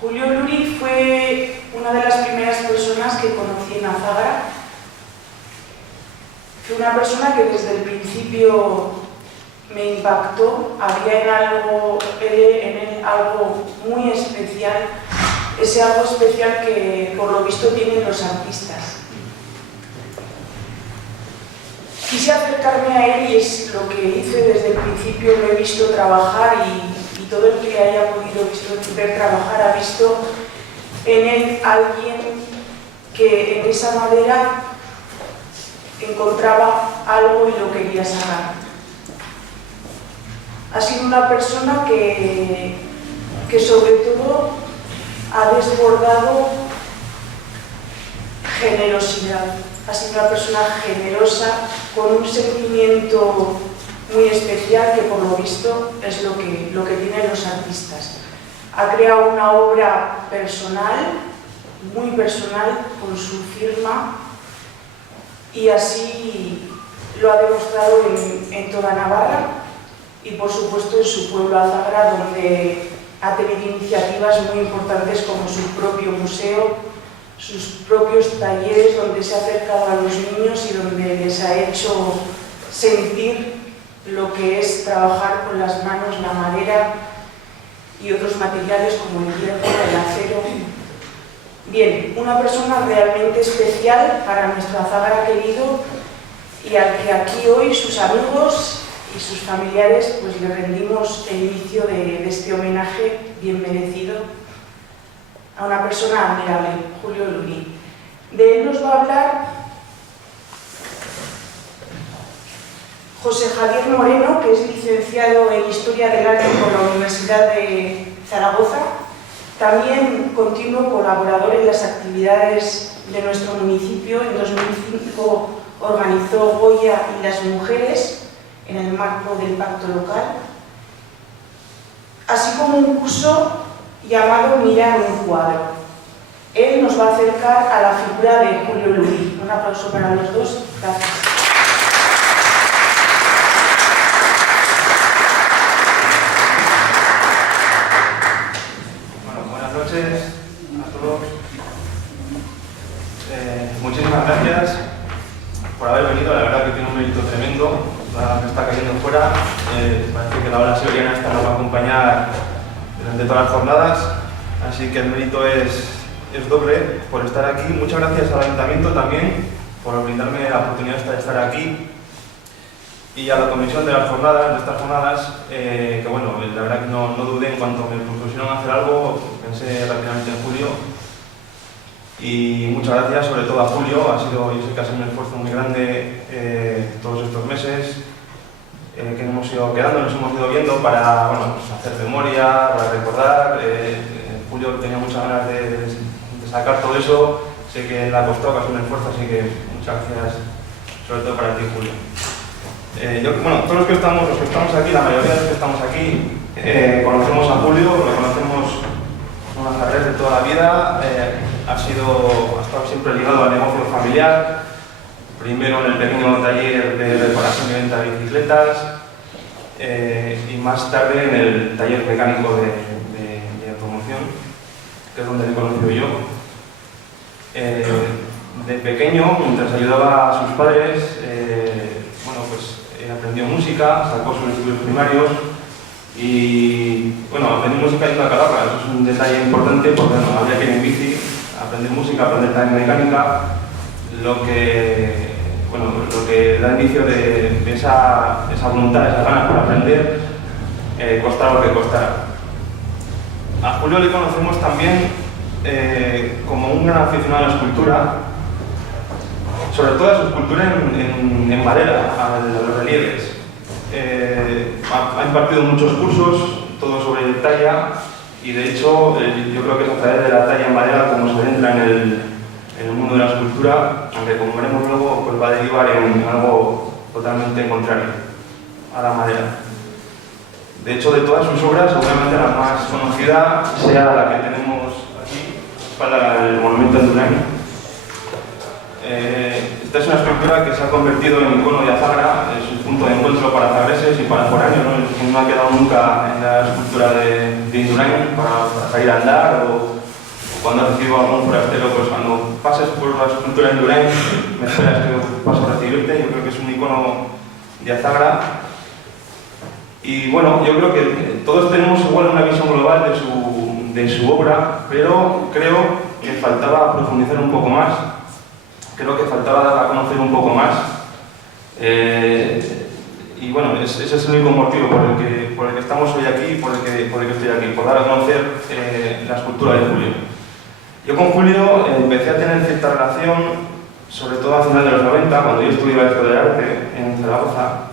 Julio Luri fue una de las primeras personas que conocí en Azágara. Fue una persona que desde el principio me impactó. Había en él algo muy especial, ese algo especial que por lo visto tienen los artistas. Quise acercarme a él y es lo que hice desde el principio. Lo he visto trabajar y todo el que haya podido ver trabajar ha visto en él alguien que en esa madera encontraba algo y lo quería sacar. Ha sido una persona que sobre todo ha desbordado generosidad. Ha sido una persona generosa, con un sentimiento muy especial que por lo visto es lo que tienen los artistas. Ha creado una obra personal, muy personal, con su firma, y así lo ha demostrado en toda Navarra y por supuesto en su pueblo Azágara, donde ha tenido iniciativas muy importantes como su propio museo, sus propios talleres donde se ha acercado a los niños y donde les ha hecho sentir lo que es trabajar con las manos, la madera y otros materiales como el hierro, el acero. Bien, una persona realmente especial para nuestro Azágara querido y al que aquí hoy sus amigos y sus familiares pues le rendimos el inicio de este homenaje bien merecido a una persona admirable, Julio Luri. De él nos va a hablar José Javier Moreno, que es licenciado en Historia del Arte por la Universidad de Zaragoza, también continuo colaborador en las actividades de nuestro municipio. En 2005 organizó Goya y las mujeres en el marco del Pacto Local, así como un curso llamado Mirar un cuadro. Él nos va a acercar a la figura de Julio Luri. Un aplauso para los dos. Gracias. Bueno, buenas noches a todos. Muchísimas gracias por haber venido. La verdad que tiene un mérito tremendo. La que está cayendo fuera. Parece que la ola siberiana esta nos va a acompañar durante todas las jornadas, así que el mérito es doble por estar aquí. Muchas gracias al Ayuntamiento también por brindarme la oportunidad de estar aquí y a la comisión de estas jornadas, que bueno, la verdad que no dudé en cuanto me propusieron hacer algo, pensé rápidamente en Julio y muchas gracias sobre todo a Julio. Yo sé que ha sido un esfuerzo muy grande todos estos meses que hemos ido quedando, nos hemos ido viendo para pues hacer memoria, para recordar. Julio tenía muchas ganas de sacar todo eso, sé que le ha costado, que ha sido un esfuerzo, así que muchas gracias sobre todo para ti, Julio. Todos los que estamos aquí, la mayoría de los que estamos aquí, conocemos a Julio, lo conocemos con las carreras de toda la vida. Ha estado siempre ligado al negocio familiar. Primero en el pequeño taller de reparación y venta de bicicletas y más tarde en el taller mecánico de automoción, que es donde le he conocido yo. De pequeño, mientras ayudaba a sus padres, aprendió música, sacó sus estudios primarios y aprendí música yendo a Calafra. Eso es un detalle importante porque había que ir en bici, aprender música, aprender también mecánica, lo que da inicio de esa voluntad, esas ganas para aprender, costara lo que costara. A Julio le conocemos también como un gran aficionado a la escultura, sobre todo a su escultura en madera, a los relieves. Ha impartido muchos cursos, todo sobre talla, y de hecho yo creo que es a través de la talla en madera como se entra en el mundo de la escultura, aunque como veremos luego pues va a derivar en algo totalmente contrario a la madera. De hecho, de todas sus obras, seguramente la más conocida sea la que tenemos aquí, para el monumento en Durán. esta es una escultura que se ha convertido en icono de Azagra, es un punto de encuentro para zagreses y para foráneos, ¿no? No ha quedado nunca en la escultura de Indurain para salir a andar o cuando recibo a algún forastero, pues cuando pases por la escultura de Indurain, me esperas que paso a recibirte. Yo creo que es un icono de Azagra. Y bueno, yo creo que todos tenemos igual una visión global de su obra, pero creo que faltaba profundizar un poco más. Creo que faltaba dar a conocer un poco más. Y bueno, ese es el único motivo por el que estamos hoy aquí y por el que estoy aquí, por dar a conocer la escultura de Julio. Yo con Julio empecé a tener cierta relación, sobre todo a finales de los 90, cuando yo estudiaba Historia del Arte en Zaragoza.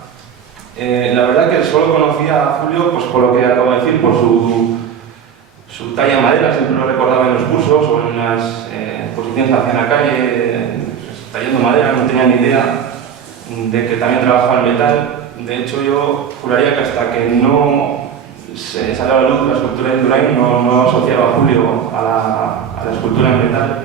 La verdad que solo conocía a Julio, pues por lo que acabo de decir, por su talla en madera, siempre lo recordaba en los cursos o en las exposiciones hacia la calle, tallando madera, no tenía ni idea de que también trabajaba el metal. De hecho, yo juraría que hasta que no se salió a la luz la escultura de Indurain, no asociaba a Julio a la escultura en metal.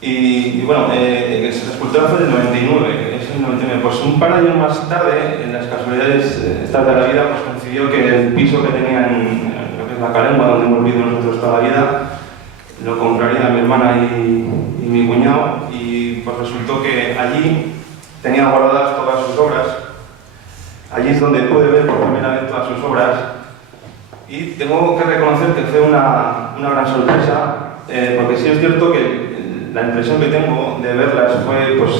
Y bueno, la escultura fue del 99, es el 99. Pues un par de años más tarde, en las casualidades estas de la vida, pues coincidió que el piso que tenía en lo que es la Calengua, donde hemos vivido nosotros toda la vida, lo comprarían mi hermana y mi cuñado, y pues resultó que allí tenía guardadas todas sus obras. Allí es donde pude ver por primera vez todas sus obras, y tengo que reconocer que fue una gran sorpresa, porque sí es cierto que la impresión que tengo de verlas fue pues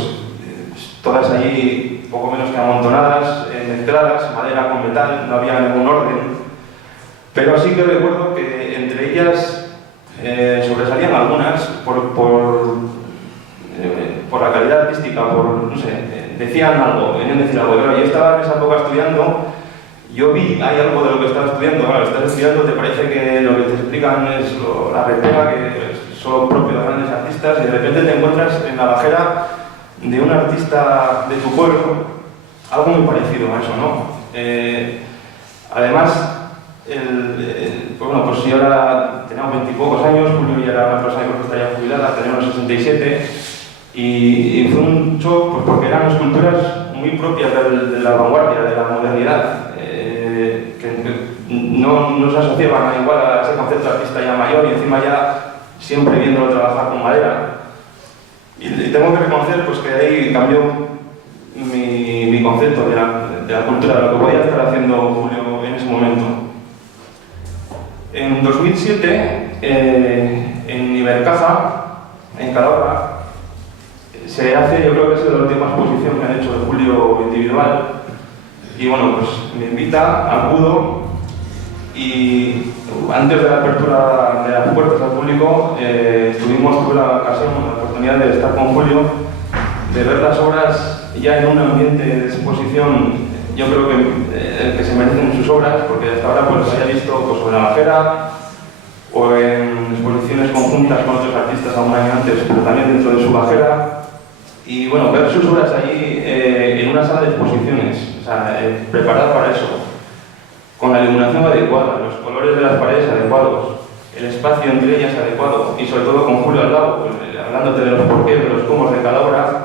todas allí poco menos que amontonadas, mezcladas, madera con metal, no había ningún orden, pero sí que recuerdo que entre ellas sobresalían algunas por la calidad artística, no sé, decían algo, venían a decir algo. Claro, yo estaba en esa época estudiando, yo vi, hay algo de lo que estaba estudiando, claro, estás estudiando, te parece que lo que te explican es la receta, que es solo propio de grandes artistas, y de repente te encuentras en la bajera de un artista de tu pueblo, algo muy parecido a eso, ¿no? Además, bueno, pues yo ahora teníamos 20 y pocos años, Julio ya era una persona que estaría jubilada, tenía unos 67, y fue un shock pues, porque eran esculturas muy propias de la vanguardia, de la modernidad, que no se asociaban igual a ese concepto de artista ya mayor y encima ya siempre viéndolo trabajar con madera. Y tengo que reconocer pues, que ahí cambió mi concepto de la cultura, de lo que podía estar haciendo Julio en ese momento. En 2007, en Ibercaja, en Calahorra, se hace, yo creo que es la última exposición que han hecho de Julio individual. Y bueno, pues me invita, acudo, y antes de la apertura de las puertas al público, tuve la ocasión, la oportunidad de estar con Julio, de ver las obras ya en un ambiente de exposición, yo creo que se merecen sus obras, porque hasta ahora pues había visto pues, en la bajera o en exposiciones conjuntas con otros artistas algún año antes, pero también dentro de su bajera. Y bueno, ver sus obras allí en una sala de exposiciones, o sea, preparada para eso, con la iluminación adecuada, los colores de las paredes adecuados, el espacio entre ellas adecuado, y sobre todo con Julio al lado, pues, hablándote de los porqués, de los cómo de cada obra.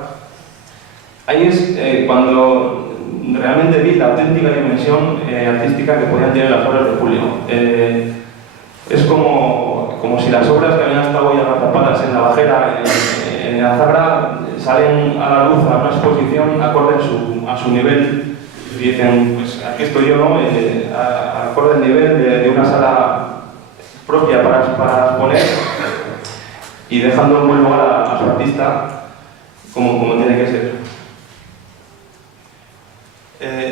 Ahí es cuando realmente vi la auténtica dimensión artística que podían tener las obras de Julio. Es como si las obras que habían estado hoy agazapadas en la bajera, en Azagra, salen a la luz a una exposición acorde a su nivel, y dicen, pues aquí estoy yo, ¿no? Acorde al nivel de una sala propia para exponer, y dejando un buen lugar a su artista como tiene que ser.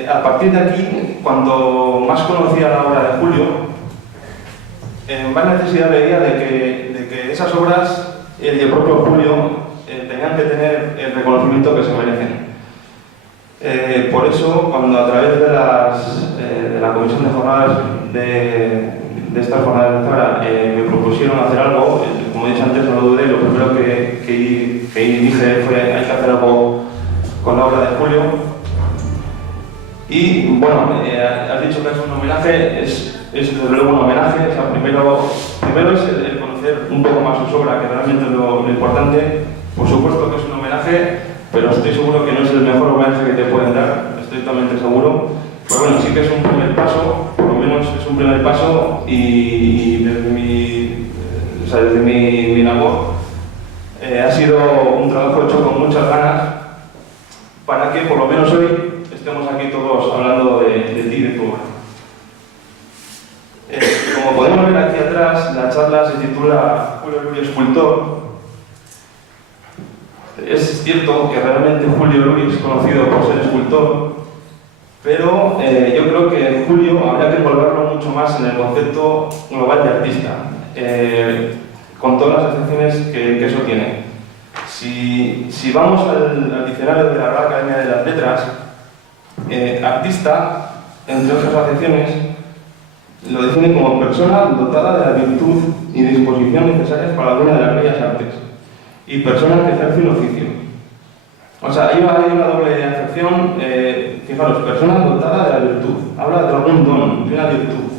A partir de aquí, cuando más conocía la obra de Julio, más necesidad veía de que esas obras, el propio Julio, tenían que tener el reconocimiento que se merecen. Por eso, cuando a través de la comisión de jornadas de estas jornadas de Zara me propusieron hacer algo, como he dicho antes, no lo dudé, lo primero que dije fue hay que hacer algo con la obra de Julio. Y bueno, has dicho que es un homenaje, es desde luego un homenaje. O sea, primero es el conocer un poco más su obra, que realmente es lo importante. Por supuesto que es un homenaje, pero estoy seguro que no es el mejor homenaje que te pueden dar, estoy totalmente seguro. Pero bueno, sí que es un primer paso, por lo menos es un primer paso, y desde mi labor ha sido un trabajo hecho con muchas ganas para que por lo menos hoy estemos aquí todos hablando de ti y de tu obra. Como podemos ver aquí atrás, la charla se titula Julio Luri Escultor. Es cierto que realmente Julio Luri es conocido por ser escultor, pero yo creo que Julio habría que envolverlo mucho más en el concepto global de artista, con todas las excepciones que eso tiene. Si vamos al diccionario de la Real Academia de las Letras, artista, entre otras acepciones, lo define como persona dotada de la virtud y disposición necesarias para alguna de las bellas artes, y persona que ejerce un oficio. O sea, hay una doble acepción. Fijaros, persona dotada de la virtud. Habla de algún don, de una virtud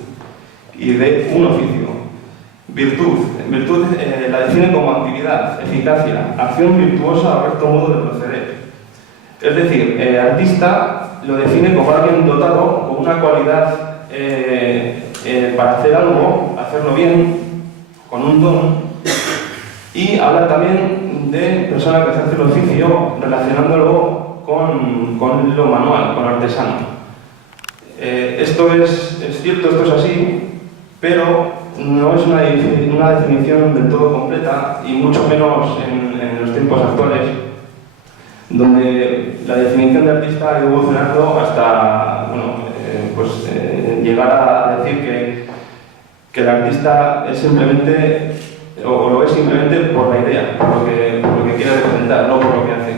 y de un oficio. Virtud la define como actividad, eficacia, acción virtuosa o recto modo de proceder. Es decir, artista lo define como alguien dotado con una cualidad para hacer algo, hacerlo bien, con un don, y habla también de persona que ejerce el oficio relacionándolo con lo manual, con lo artesano. Esto es cierto, esto es así, pero no es una definición del todo completa, y mucho menos en los tiempos actuales, donde la definición de artista ha ido evolucionando hasta llegar a decir que el artista es simplemente, o lo es simplemente por la idea, por lo que quiere representar, no por lo que hace,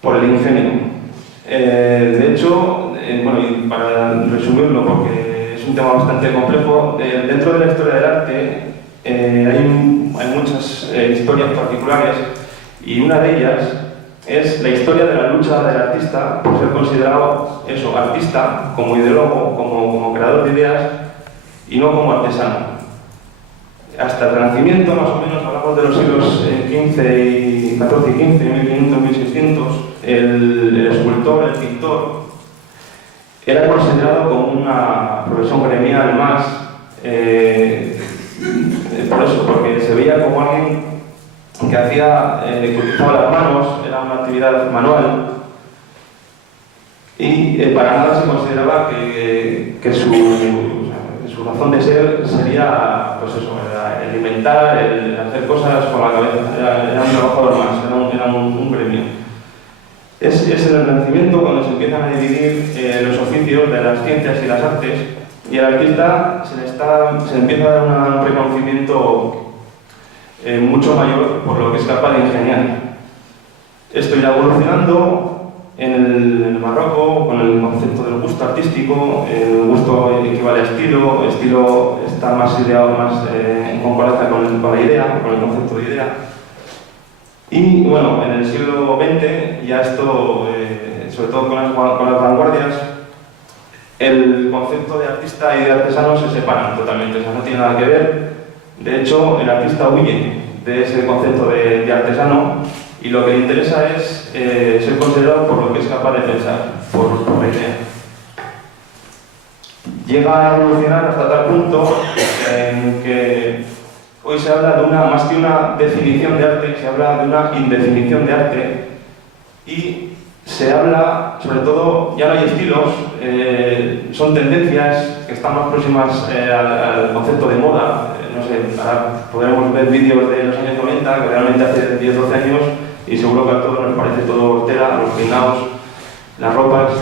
por el ingenio. De hecho, y para resumirlo, porque es un tema bastante complejo, dentro de la historia del arte hay muchas historias particulares, y una de ellas es la historia de la lucha del artista por ser considerado artista, como ideólogo, como creador de ideas, y no como artesano. Hasta el Renacimiento, más o menos, hablamos de los siglos XIV y 1500, 1600, el escultor, el pintor, era considerado como una profesión gremial más, por eso, porque se veía como alguien que utilizaba las manos, era una actividad manual, y para nada se consideraba que su razón de ser sería, el inventar, el hacer cosas con la cabeza. Era un trabajador más, era un gremio. Es en el Renacimiento cuando se empiezan a dividir los oficios de las ciencias y las artes, y al artista se le empieza a dar un reconocimiento mucho mayor por lo que es capaz de ingeniar. Esto irá evolucionando en el barroco con el concepto del gusto artístico. El gusto equivale a estilo, el estilo está más ideado, más en concordancia con la idea, con el concepto de idea. Y bueno, en el siglo XX, ya esto, sobre todo con las vanguardias, el concepto de artista y de artesano se separan totalmente, o sea, no tiene nada que ver. De hecho, el artista huye de ese concepto de artesano, y lo que le interesa es ser considerado por lo que es capaz de pensar, por la idea. Llega a evolucionar hasta tal punto en que hoy se habla de más que una definición de arte, se habla de una indefinición de arte, y se habla, sobre todo, ya no hay estilos, son tendencias que están más próximas al concepto de moda. No sé, ahora podremos ver vídeos de los años 90, que realmente hace 10-12 años, y seguro que a todos nos parece todo hortera, los peinados, las ropas.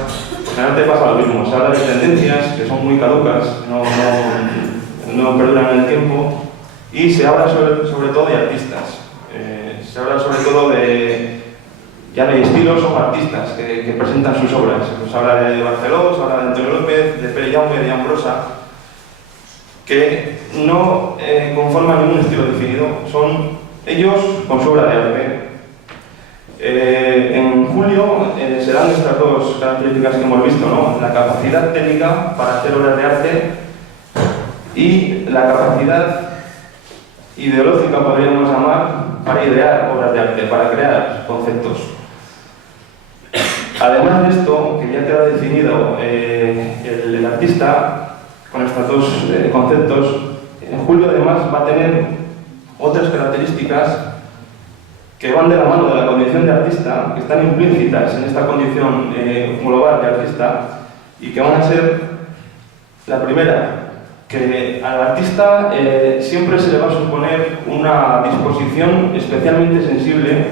Pues en arte pasa lo mismo, se habla de tendencias que son muy caducas, no perduran en el tiempo, y se habla sobre todo de artistas. Se habla sobre todo ya no hay estilos, son artistas que presentan sus obras. Se habla de Barceló, se habla de Antonio López, de Pere Jaume, de Ambrosa, que no conforman ningún estilo definido, son ellos con su obra de arte. En Julio se dan estas dos características que hemos visto, ¿no? La capacidad técnica para hacer obras de arte y la capacidad ideológica, podríamos llamar, para idear obras de arte, para crear conceptos. Además de esto, que ya queda definido el artista con estos dos conceptos, en Julio además va a tener otras características que van de la mano de la condición de artista, que están implícitas en esta condición global de artista, y que van a ser, la primera, que al artista siempre se le va a suponer una disposición especialmente sensible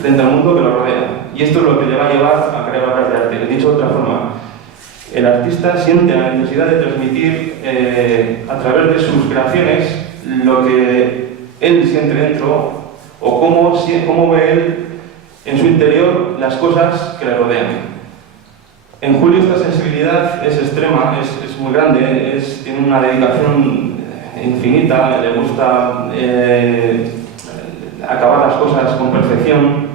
frente al mundo que lo rodea. Y esto es lo que le va a llevar a crear obras de arte. Dicho de otra forma, el artista siente la necesidad de transmitir a través de sus creaciones lo que él siente dentro o cómo ve él en su interior las cosas que le rodean. En Julio esta sensibilidad es extrema, es muy grande, tiene una dedicación infinita, le gusta acabar las cosas con perfección.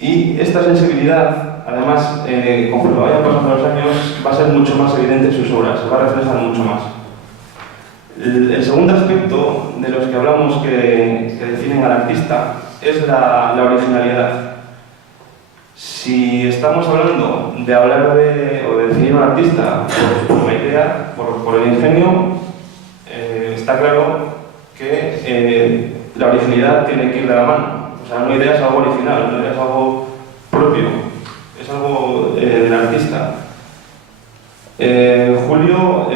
Y esta sensibilidad, además, conforme vayan pasando los años, va a ser mucho más evidente en sus obras, se va a reflejar mucho más. El segundo aspecto de los que hablamos que definen al artista es la originalidad. Si estamos hablando de hablar o de definir un artista por la idea, por el ingenio, está claro que la originalidad tiene que ir de la mano. O sea, una idea es algo original, una idea es algo propio, es algo del artista. Julio,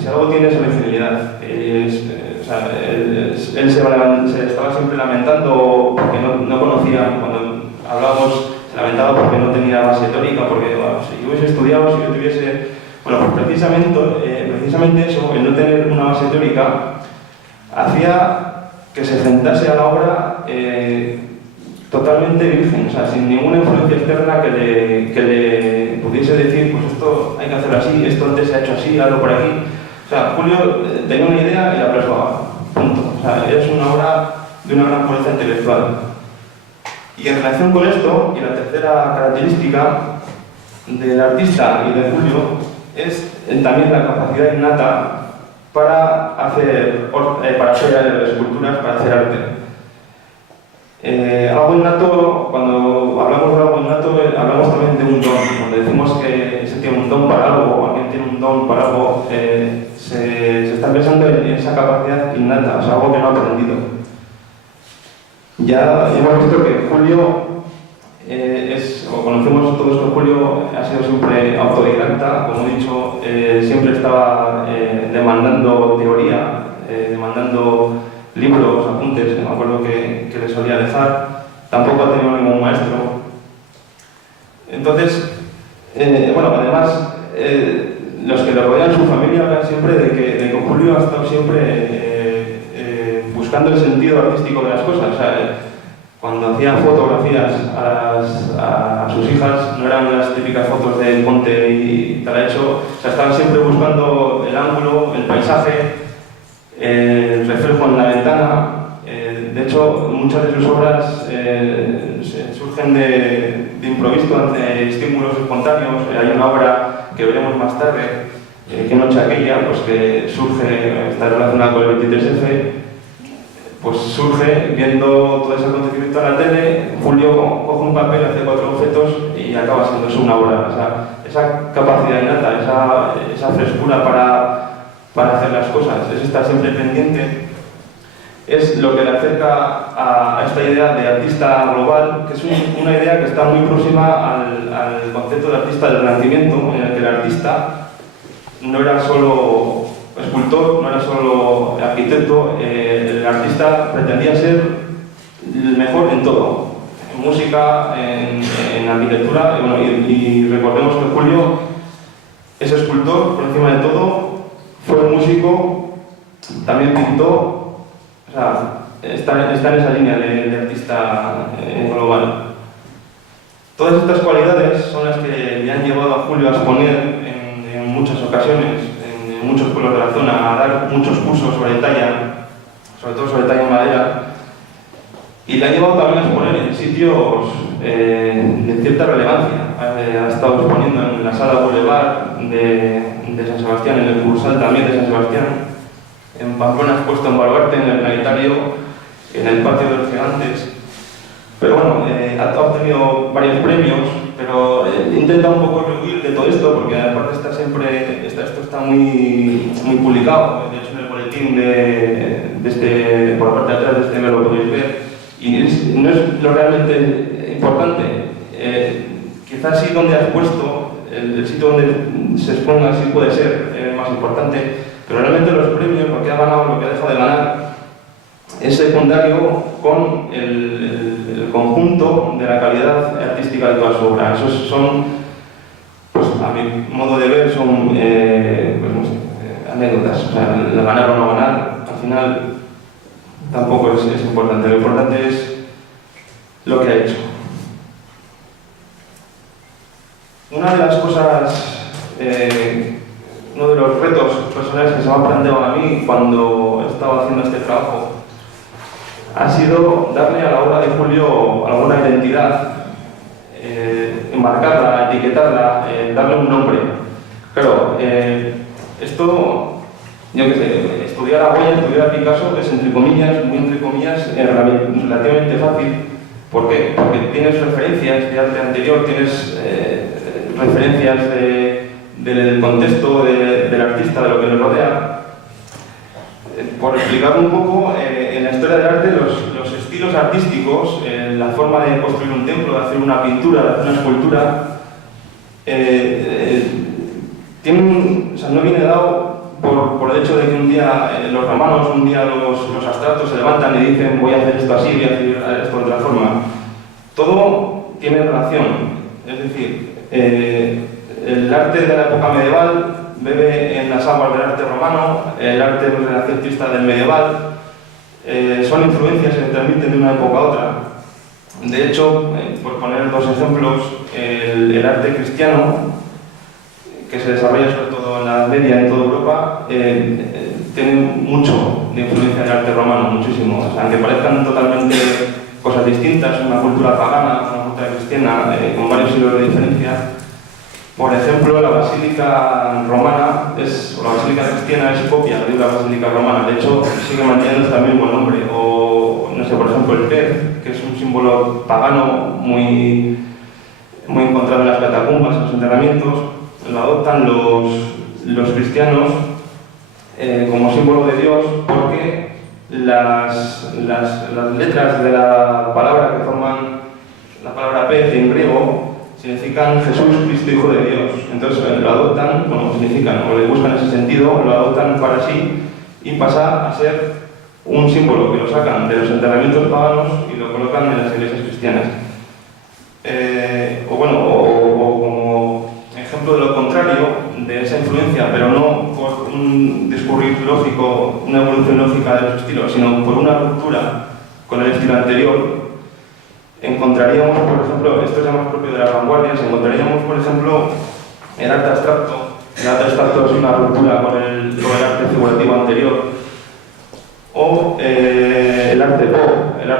si algo tiene es originalidad. Él se estaba siempre lamentando porque no conocía, cuando hablábamos, se lamentaba porque no tenía base teórica, porque si yo hubiese estudiado, si yo tuviese... Bueno, pues precisamente eso, el no tener una base teórica, hacía que se sentase a la obra totalmente virgen, o sea, sin ninguna influencia externa que le pudiese decir, pues esto hay que hacerlo así, esto antes se ha hecho así, hazlo por aquí. O sea, Julio tenía una idea y la plasmaba, punto. O sea, es una obra de una gran pureza intelectual. Y en relación con esto, y la tercera característica del artista y de Julio es también la capacidad innata para hacer esculturas, para hacer arte. Algo innato, cuando hablamos de algo innato, hablamos también de un don. Cuando decimos que se tiene un don para algo, o alguien tiene un don para algo, se está pensando en esa capacidad innata, o sea, algo que no ha aprendido. Ya hemos visto que Julio o conocemos todos que Julio ha sido siempre autodidacta, como he dicho, siempre estaba demandando teoría, demandando libros, apuntes, me acuerdo que le solía dejar, tampoco ha tenido ningún maestro. Entonces, bueno, además, los que le rodean su familia hablan siempre de que Julio ha estado siempre buscando el sentido artístico de las cosas. O sea, cuando hacía fotografías a sus hijas, no eran las típicas fotos del monte y tal hecho, o sea, estaban siempre buscando el ángulo, el paisaje, el reflejo en la ventana. De hecho, muchas de sus obras surgen de improviso ante estímulos espontáneos. Hay una obra que veremos más tarde, que noche aquella, pues que surge, está relacionada con el 23F, pues surge viendo todo ese acontecimiento en la tele. Julio coge un papel, hace 4 bocetos y acaba siendo eso una obra. O sea, esa capacidad innata, esa frescura para hacer las cosas, es estar siempre pendiente, es lo que le acerca a esta idea de artista global, que es una idea que está muy próxima al concepto de artista del Renacimiento, en el que el artista no era solo escultor, no era solo arquitecto, el artista pretendía ser el mejor en todo, en música, en arquitectura, y recordemos que Julio es escultor por encima de todo, fue músico, también pintó, o sea, está en esa línea de artista global. Todas estas cualidades son las que le han llevado a Julio a exponer en muchas ocasiones, en muchos pueblos de la zona, a dar muchos cursos sobre talla, sobre todo sobre talla en madera, y le ha llevado también a exponer en sitios de cierta relevancia. Ha estado exponiendo en la Sala Boulevard de San Sebastián, en el Cursal también de San Sebastián, En Pamplona has puesto en Baluarte, en el Planetario, en el Patio de los Gigantes. Pero bueno, ha obtenido varios premios, pero intenta un poco huir de todo esto, porque aparte está siempre, esto está muy publicado. De hecho, en el boletín por la parte de atrás de este me lo podéis ver. Y no es lo realmente importante. Quizás sí donde has puesto, el sitio donde se exponga sí puede ser más importante, pero realmente los premios, lo que ha ganado, lo que ha dejado de ganar, es secundario con el conjunto de la calidad artística de toda su obra. Esos son, pues a mi modo de ver, son pues no sé, anécdotas. O sea, el ganar o no ganar, al final tampoco es importante. Lo importante es lo que ha hecho. Una de las cosas, uno de los retos personales que se me ha planteado a mí cuando he estado haciendo este trabajo ha sido darle a la obra de Julio alguna identidad, enmarcarla, etiquetarla, darle un nombre. Claro, esto, yo qué sé, estudiar a Goya, estudiar a Picasso es muy entre comillas, relativamente fácil. ¿Por qué? Porque tienes referencias de arte anterior, tienes referencias del contexto del artista, de lo que nos rodea. Por explicar un poco, en la historia del arte, los estilos artísticos, la forma de construir un templo, de hacer una pintura, de hacer una escultura, o sea, no viene dado por el hecho de que un día los romanos, un día los abstractos se levantan y dicen voy a hacer esto así, voy a hacer esto de otra forma. Todo tiene relación, es decir, el arte de la época medieval bebe en las aguas del arte romano, el arte renacentista del medieval, son influencias que se transmiten de una época a otra. De hecho, por poner dos ejemplos, el arte cristiano, que se desarrolla sobre todo en la Edad Media en toda Europa, tiene mucho de influencia del arte romano, muchísimo. O sea, aunque parezcan totalmente cosas distintas, una cultura pagana, una cultura cristiana, con varios siglos de diferencia. Por ejemplo, la basílica romana, o la basílica cristiana es copia de la basílica romana, de hecho sigue manteniendo también el mismo nombre. O, no sé, por ejemplo, el pez, que es un símbolo pagano muy encontrado en las catacumbas, en los enterramientos, lo adoptan los cristianos como símbolo de Dios, porque las letras de la palabra que forman la palabra pez en griego significan Jesús Cristo Hijo de Dios. Entonces lo adoptan, bueno, significan, o le buscan ese sentido, lo adoptan para sí y pasa a ser un símbolo que lo sacan de los enterramientos paganos y lo colocan en las iglesias cristianas. O como ejemplo de lo contrario, de esa influencia, pero no por un discurrir lógico, una evolución lógica de los estilos, sino por una ruptura con el estilo anterior, encontraríamos, por ejemplo, esto es ya más propio de las vanguardias, encontraríamos, por ejemplo, el arte abstracto. El arte abstracto es una ruptura con el arte figurativo anterior. O el arte pop. El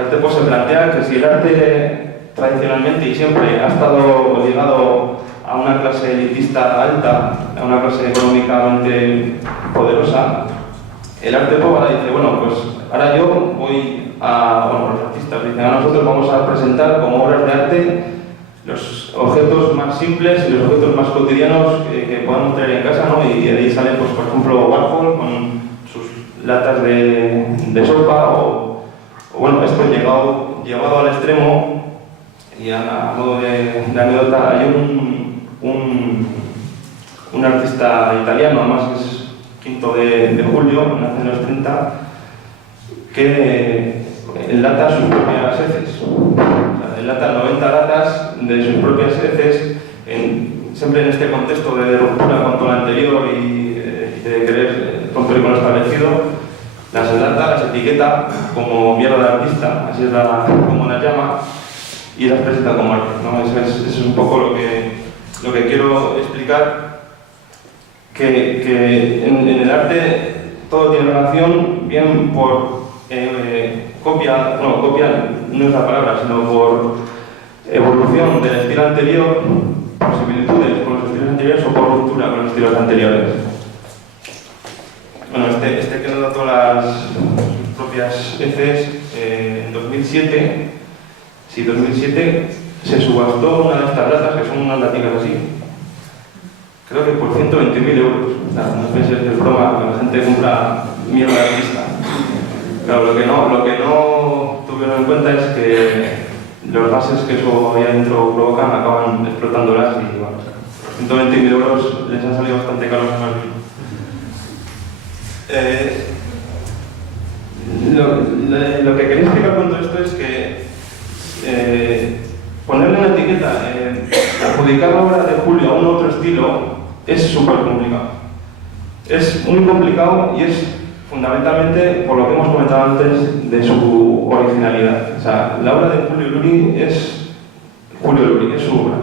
arte pop se plantea que si el arte tradicionalmente y siempre ha estado ligado a una clase elitista alta, a una clase económicamente poderosa, el arte pop ahora dice, bueno, pues ahora yo voy los artistas dicen, a nosotros vamos a presentar como obras de arte los objetos más simples y los objetos más cotidianos que podamos tener en casa, ¿no? Y de ahí sale, pues, por ejemplo, Warhol con sus latas de sopa o bueno, esto llevado al extremo. Y a modo de anécdota, hay un artista italiano, además que es quinto de julio, nace en los 30, que enlata sus propias heces. O sea, enlata 90 latas de sus propias heces, siempre en este contexto de ruptura con lo anterior y de querer romper con lo establecido. Las enlata, las etiqueta como mierda de artista, así es como las llama, y las presenta como arte, ¿no? Eso es un poco lo que quiero explicar, que en el arte todo tiene relación, bien por copia no es la palabra, sino por evolución del estilo anterior, por similitudes con los estilos anteriores o por ruptura con los estilos anteriores. bueno, este que nos da todas sus propias heces, en 2007, sí, 2007, se subastó una de estas latas, que son unas laticas así, creo que por 120.000 euros. O sea, no penséis que es broma, que la gente compra mierda de artista. Claro, lo que no tuvieron en cuenta es que los gases que eso ahí adentro provocan acaban explotándolas y bueno, 120.000 euros les han salido bastante caros a más. Lo que quería explicar con todo esto es que ponerle una etiqueta, adjudicar la obra de Julio a un otro estilo es súper complicado. Es muy complicado y es fundamentalmente por lo que hemos comentado antes de su originalidad. O sea, la obra de Julio Luri es Julio Luri, es su obra.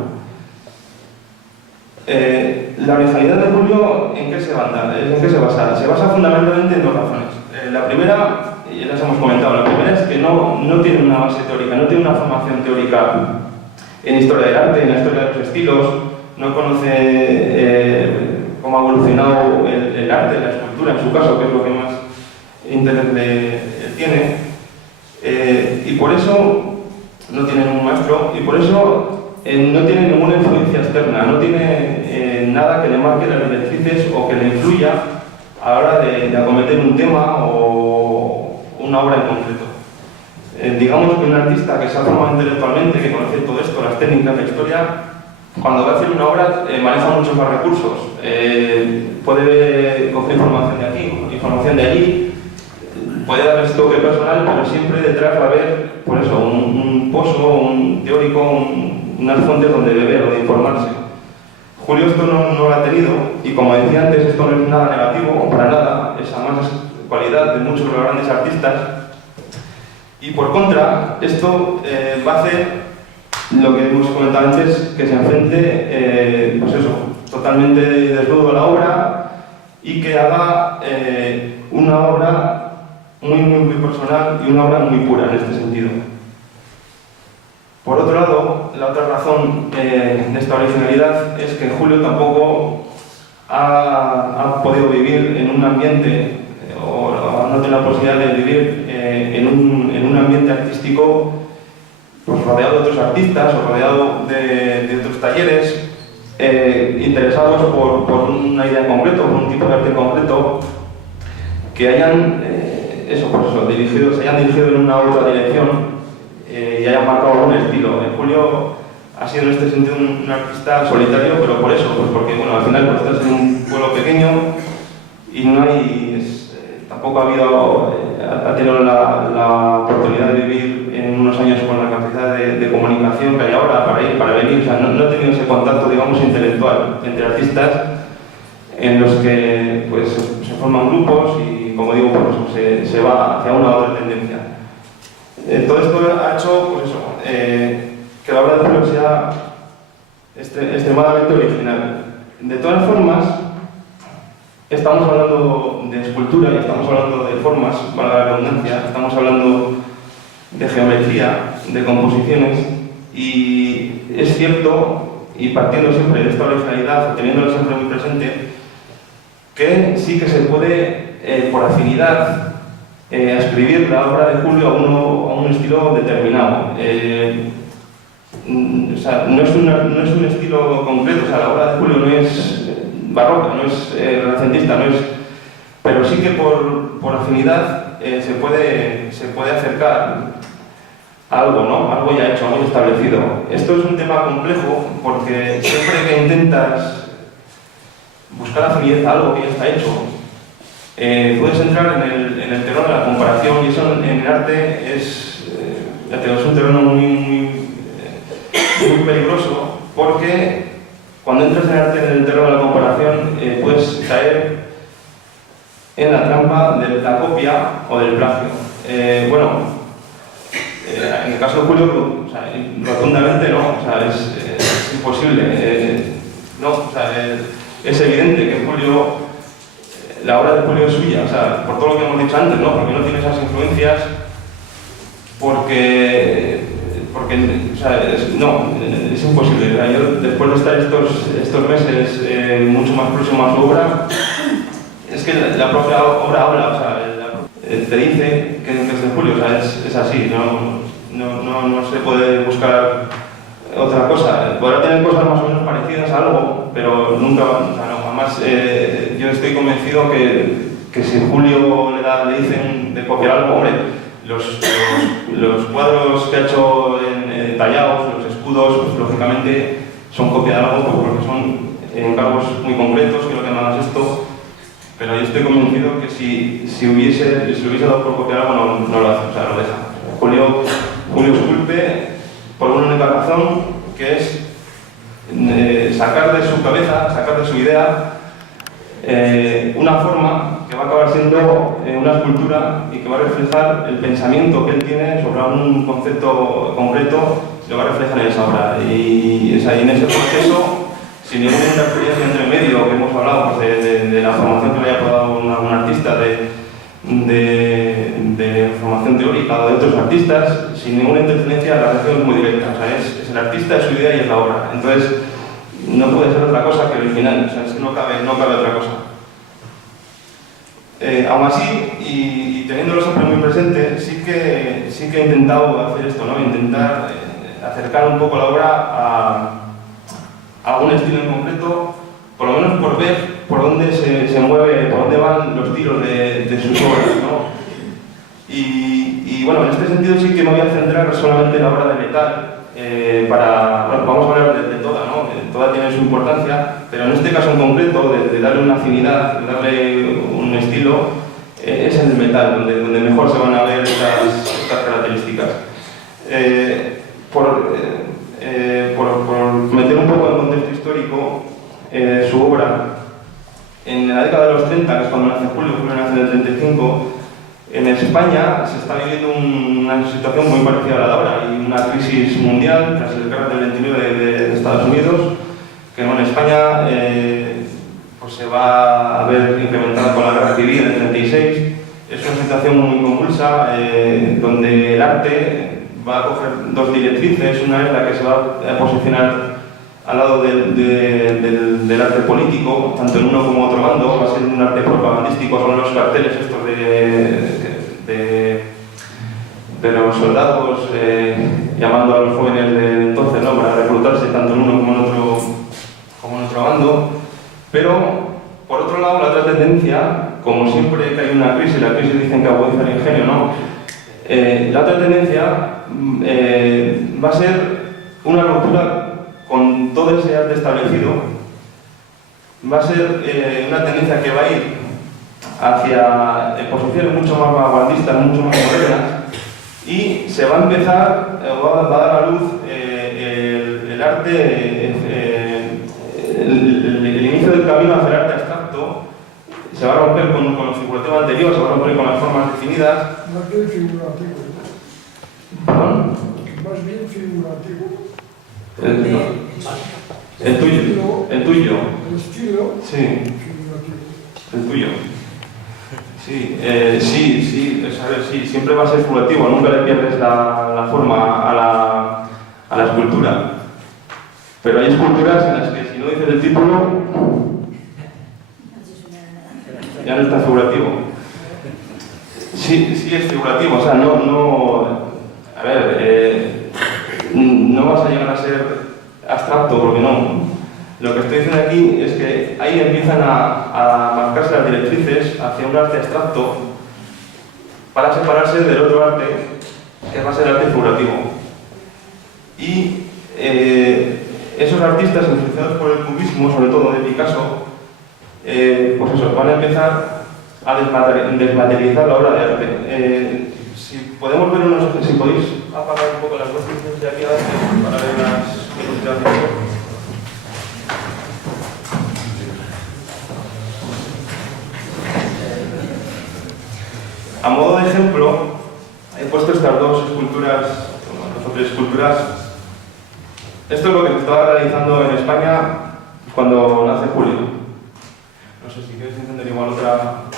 La originalidad de Julio, ¿en qué se basa? Se basa fundamentalmente en dos razones. La primera, y las hemos comentado, la primera es que no tiene una base teórica, no tiene una formación teórica en historia del arte, en la historia de los estilos, no conoce cómo ha evolucionado el arte, la escultura en su caso, que es lo que más interés le tiene, y por eso no tiene ningún maestro, y por eso no tiene ninguna influencia externa, no tiene nada que le marque las directrices o que le influya a la hora de acometer un tema o una obra en concreto. Digamos que un artista que se ha formado intelectualmente, que conoce todo esto, las técnicas, la historia, cuando va a hacer una obra maneja muchos más recursos. Puede coger información de aquí, información de allí, puede dar el toque personal, pero siempre detrás va a haber, por eso, un pozo, un teórico, unas fuentes donde beber o de informarse. Julio esto no lo ha tenido, y como decía antes, esto no es nada negativo, para nada, es además cualidad de muchos de los grandes artistas. Y por contra, esto va a hacer lo que hemos comentado antes, que se enfrente, pues eso, totalmente desnudo a la obra y que haga una obra muy personal y una obra muy pura en este sentido. Por otro lado, la otra razón de esta originalidad es que Julio tampoco ha podido vivir en un ambiente, o no tiene la posibilidad de vivir en un ambiente artístico pues rodeado de otros artistas o rodeado de otros talleres interesados por una idea en concreto, por un tipo de arte en concreto, que hayan se hayan dirigido en una otra dirección y hayan marcado un estilo. Julio ha sido en este sentido un artista solitario, pero por eso, pues porque bueno, al final pues, estás en un pueblo pequeño y no hay, tampoco ha tenido la oportunidad de vivir en unos años con la capacidad de comunicación que hay ahora para ir, para venir. O sea, no ha tenido ese contacto, digamos, intelectual entre artistas en los que pues, se forman grupos y, como digo, pues, se va hacia una u otra tendencia. Todo esto ha hecho pues eso, que la obra de Julio sea extremadamente original. De todas formas, estamos hablando de escultura y estamos hablando de formas, para la redundancia, estamos hablando de geometría, de composiciones, y es cierto, y partiendo siempre de esta originalidad, teniéndola siempre muy presente, que sí que se puede, por afinidad, escribir la obra de Julio a un estilo determinado. O sea, no es un estilo concreto, o sea, la obra de Julio no es barroca, no es renacentista, pero sí que por afinidad se puede acercar a algo, ¿no? Algo ya hecho, algo establecido. Esto es un tema complejo porque siempre que intentas buscar afinidad a algo que ya está hecho, puedes entrar en el terreno de la comparación, y eso en el arte es un terreno muy peligroso, porque cuando entras en el arte, en el terreno de la comparación, puedes caer en la trampa de la copia o del plagio. En el caso de Julio, rotundamente no, o sea, es imposible. Es evidente que la obra de Julio es suya, o sea, por todo lo que hemos dicho antes, ¿no? Porque no tiene esas influencias, porque es imposible. O sea, yo, después de estar estos meses mucho más próximo a su obra, es que la propia obra habla, o sea, te dice que es de Julio, o sea, es así, no se puede buscar otra cosa. Podrá tener cosas más o menos parecidas a algo, pero nunca, o sea, no, además yo estoy convencido que si Julio le dicen de copiar algo, hombre, los cuadros que ha hecho tallados, los escudos, pues lógicamente son copia de algo, pues, porque son encargos muy concretos, quiero que me hagas esto, pero yo estoy convencido que si hubiese dado por copiar algo no lo hace, o sea, lo deja. Julio esculpe por una única razón, que es sacar de su cabeza, sacar de su idea una forma que va a acabar siendo una escultura y que va a reflejar el pensamiento que él tiene sobre un concepto concreto, lo va a reflejar en esa obra. Y en ese proceso, sin ninguna interferencia entre medio, que hemos hablado pues, de la formación que le haya dado un artista, de formación teórica o de otros artistas, sin ninguna interferencia, la relación es muy directa. O sea, es el artista, es su idea y es la obra. Entonces, no puede ser otra cosa que original, o sea, es que no cabe otra cosa. Aún así, y teniéndolo siempre muy presente, sí que he intentado hacer esto, ¿no? Intentar acercar un poco la obra a algún estilo en concreto, por lo menos por ver por dónde se mueve, por dónde van los tiros de sus obras, ¿no? Y bueno, en este sentido sí que me voy a centrar solamente en la obra de Letal, bueno, vamos a hablar de toda, ¿no? Toda tiene su importancia, pero en este caso en concreto, de darle una afinidad, de darle un estilo, es el metal, donde mejor se van a ver estas características. Por meter un poco en contexto histórico, su obra, en la década de los 30, que es cuando nace Julio nace en el 35, en España se está viviendo una situación muy parecida a la de ahora. Hay una crisis mundial tras el crack del 29 de Estados Unidos, que en España pues se va a ver incrementada con la guerra civil en el 36. Es una situación muy convulsa, donde el arte va a coger dos directrices. Una es la que se va a posicionar al lado del arte político, tanto en uno como otro bando. Va a ser un arte propagandístico, son los carteles estos de los soldados llamando a los jóvenes de entonces, ¿no?, para reclutarse tanto en uno como en otro bando. Pero, por otro lado, la otra tendencia, como siempre que hay una crisis, la crisis dicen que agudiza el ingenio, ¿no? La otra tendencia va a ser una ruptura con todo ese arte establecido. Va a ser una tendencia que va a ir hacia posiciones mucho más vanguardistas, mucho más modernas, y se va a empezar, va a dar a luz el arte, el inicio del camino hacia el arte abstracto. Se va a romper con lo figurativo anterior, se va a romper con las formas definidas. Más bien figurativo. ¿Perdón? Más bien figurativo. El tuyo. El estilo. Sí. Figurativo. El tuyo. Sí, sí, siempre va a ser figurativo, nunca le pierdes la forma a la escultura. Pero hay esculturas en las que si no dices el título, ya no está figurativo. Sí es figurativo, o sea, a ver, no vas a llegar a ser abstracto, porque no. Lo que estoy diciendo aquí es que ahí empiezan a marcarse las directrices hacia un arte abstracto para separarse del otro arte, que va a ser el arte figurativo. Y esos artistas influenciados por el cubismo, sobre todo de Picasso, pues eso, van a empezar a desmaterializar la obra de arte. Si podemos ver si podéis apagar un poco las luces de aquí adelante para ver las ilustraciones. A modo de ejemplo, he puesto estas dos esculturas, las tres esculturas. Esto es lo que se estaba realizando en España cuando nace Julio. No sé si queréis entender igual otra,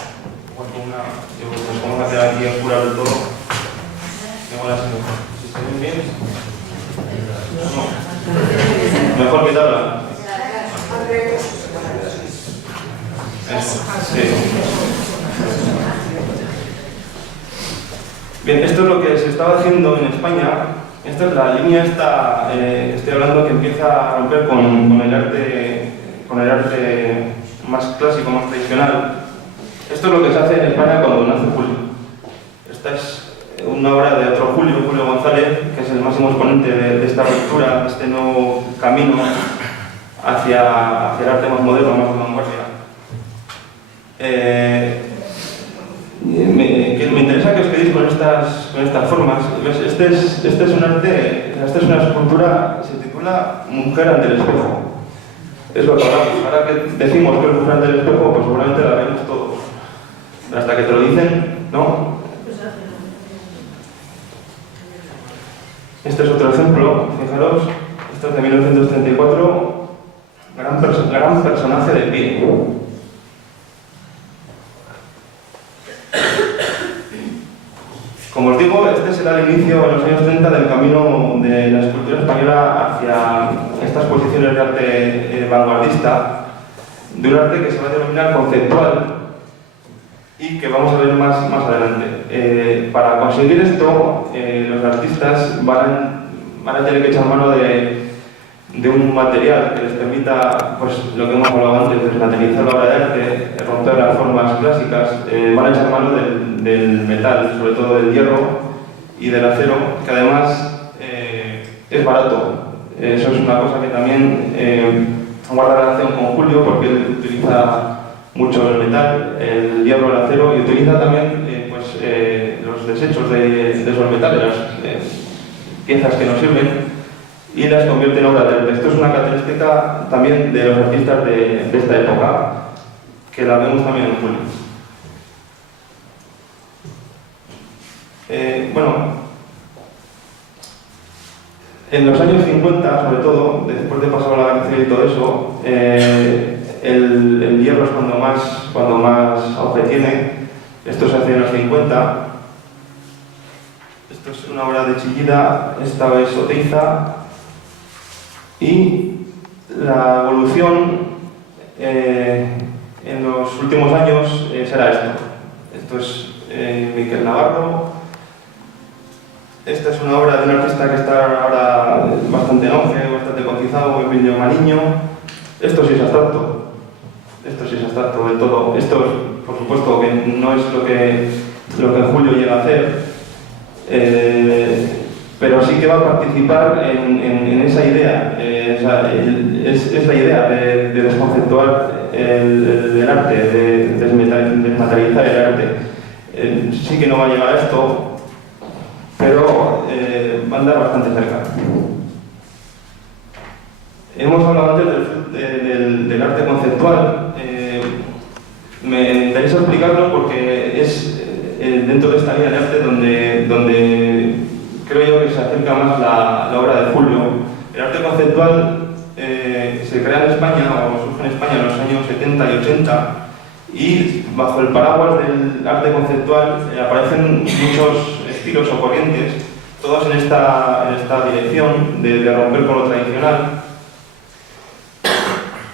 igual con una, pues vamos a hacer aquí oscura del todo. Igual así, si se ven bien. No. Mejor quitarla. Eso. Sí. Bien, esto es lo que se estaba haciendo en España. Esta es la línea estoy hablando, que empieza a romper con el arte más clásico, más tradicional. Esto es lo que se hace en España cuando nace Julio. Esta es una obra de otro Julio González, que es el máximo exponente de esta ruptura, de este nuevo camino hacia el arte más moderno, más de vanguardia. Me interesa que os quedéis con estas formas. Este es un arte, esta es una escultura, se titula Mujer ante el espejo. Es lo que hablamos. Ahora que decimos que es mujer ante el espejo, pues seguramente la vemos todos. Hasta que te lo dicen, ¿no? Este es otro ejemplo, fijaros, esto es de 1934, gran personaje de pie. Como os digo, este será el inicio en los años 30 del camino de la escultura española hacia estas posiciones de arte vanguardista, de un arte que se va a denominar conceptual y que vamos a ver más adelante. Para conseguir esto, los artistas van a tener que echar mano de un material que les permita, pues lo que hemos hablado antes, desmaterializar la obra de arte, romper las formas clásicas. Van a echar mano del metal, sobre todo del hierro y del acero, que además es barato. Eso es una cosa que también guarda relación con Julio, porque él utiliza mucho el metal, el hierro, el acero, y utiliza también los desechos de esos metales, las piezas que nos sirven, y las convierte en obra de arte. Esto es una característica también de los artistas de esta época, que la vemos también en Julio. En los años 50, sobre todo, después de pasar la Guerra Civil y todo eso, el hierro es cuando más auge tiene. Esto se hace en los 50. Esto es una obra de Chillida, esta es Oteiza. Y la evolución en los últimos años será esto. Esto es Miquel Navarro. Esta es una obra de un artista que está ahora bastante en auge, bastante cotizado, Emilio Mariño. Esto sí es abstracto. Esto sí es abstracto del todo. Esto, por supuesto, que no es lo que Julio llega a hacer, pero sí que va a participar en esa idea. Es la idea de desconceptuar el arte, de desmaterializar el arte. Sí que no va a llegar a esto, pero va a andar bastante cerca. Hemos hablado antes del arte conceptual. Me interesa explicarlo porque es dentro de esta línea de arte donde creo yo que se acerca más la obra de Julio. El arte conceptual se crea en España, o surge en España en los años 70 y 80, y bajo el paraguas del arte conceptual aparecen muchos estilos o corrientes, todos en esta dirección de romper con lo tradicional.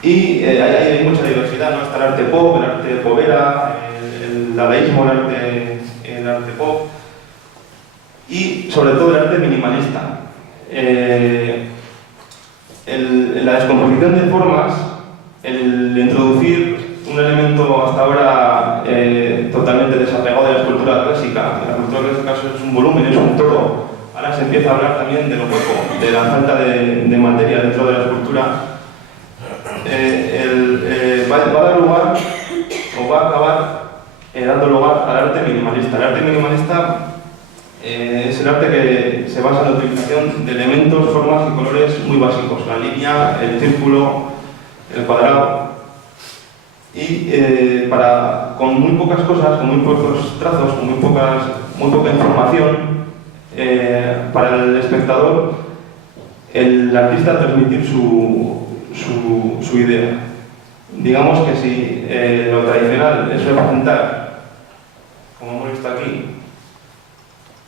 Y hay mucha diversidad, ¿no? Está el arte pop, el arte povera, el dadaísmo, el arte pop, y sobre todo el arte minimalista. La descomposición de formas, el introducir un elemento hasta ahora totalmente desapegado de la escultura clásica. La escultura clásica es un volumen, es un todo. Ahora se empieza a hablar también de lo hueco, de la falta de materia dentro de la escultura. Va a dar lugar, o va a acabar dando lugar al arte minimalista. El arte minimalista es el arte que se basa en la utilización de elementos, formas y colores muy básicos. La línea, el círculo, el cuadrado. Y con muy pocas cosas, con muy pocos trazos, con muy poca información, para el espectador, el artista transmitir su idea. Digamos que si lo tradicional es representar, como hemos visto aquí,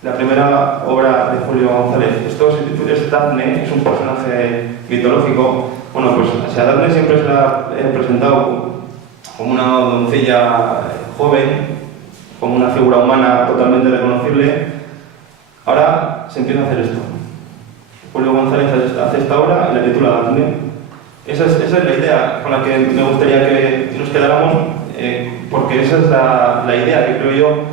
la primera obra de Julio González, esto es Dafne, es un personaje mitológico. Bueno, pues si a Dafne siempre se la ha presentado como una doncella joven, como una figura humana totalmente reconocible. Ahora se empieza a hacer esto. Julio González hace esta obra y la titula Dafne. Esa es la idea con la que me gustaría que nos quedáramos, porque esa es la idea que creo yo,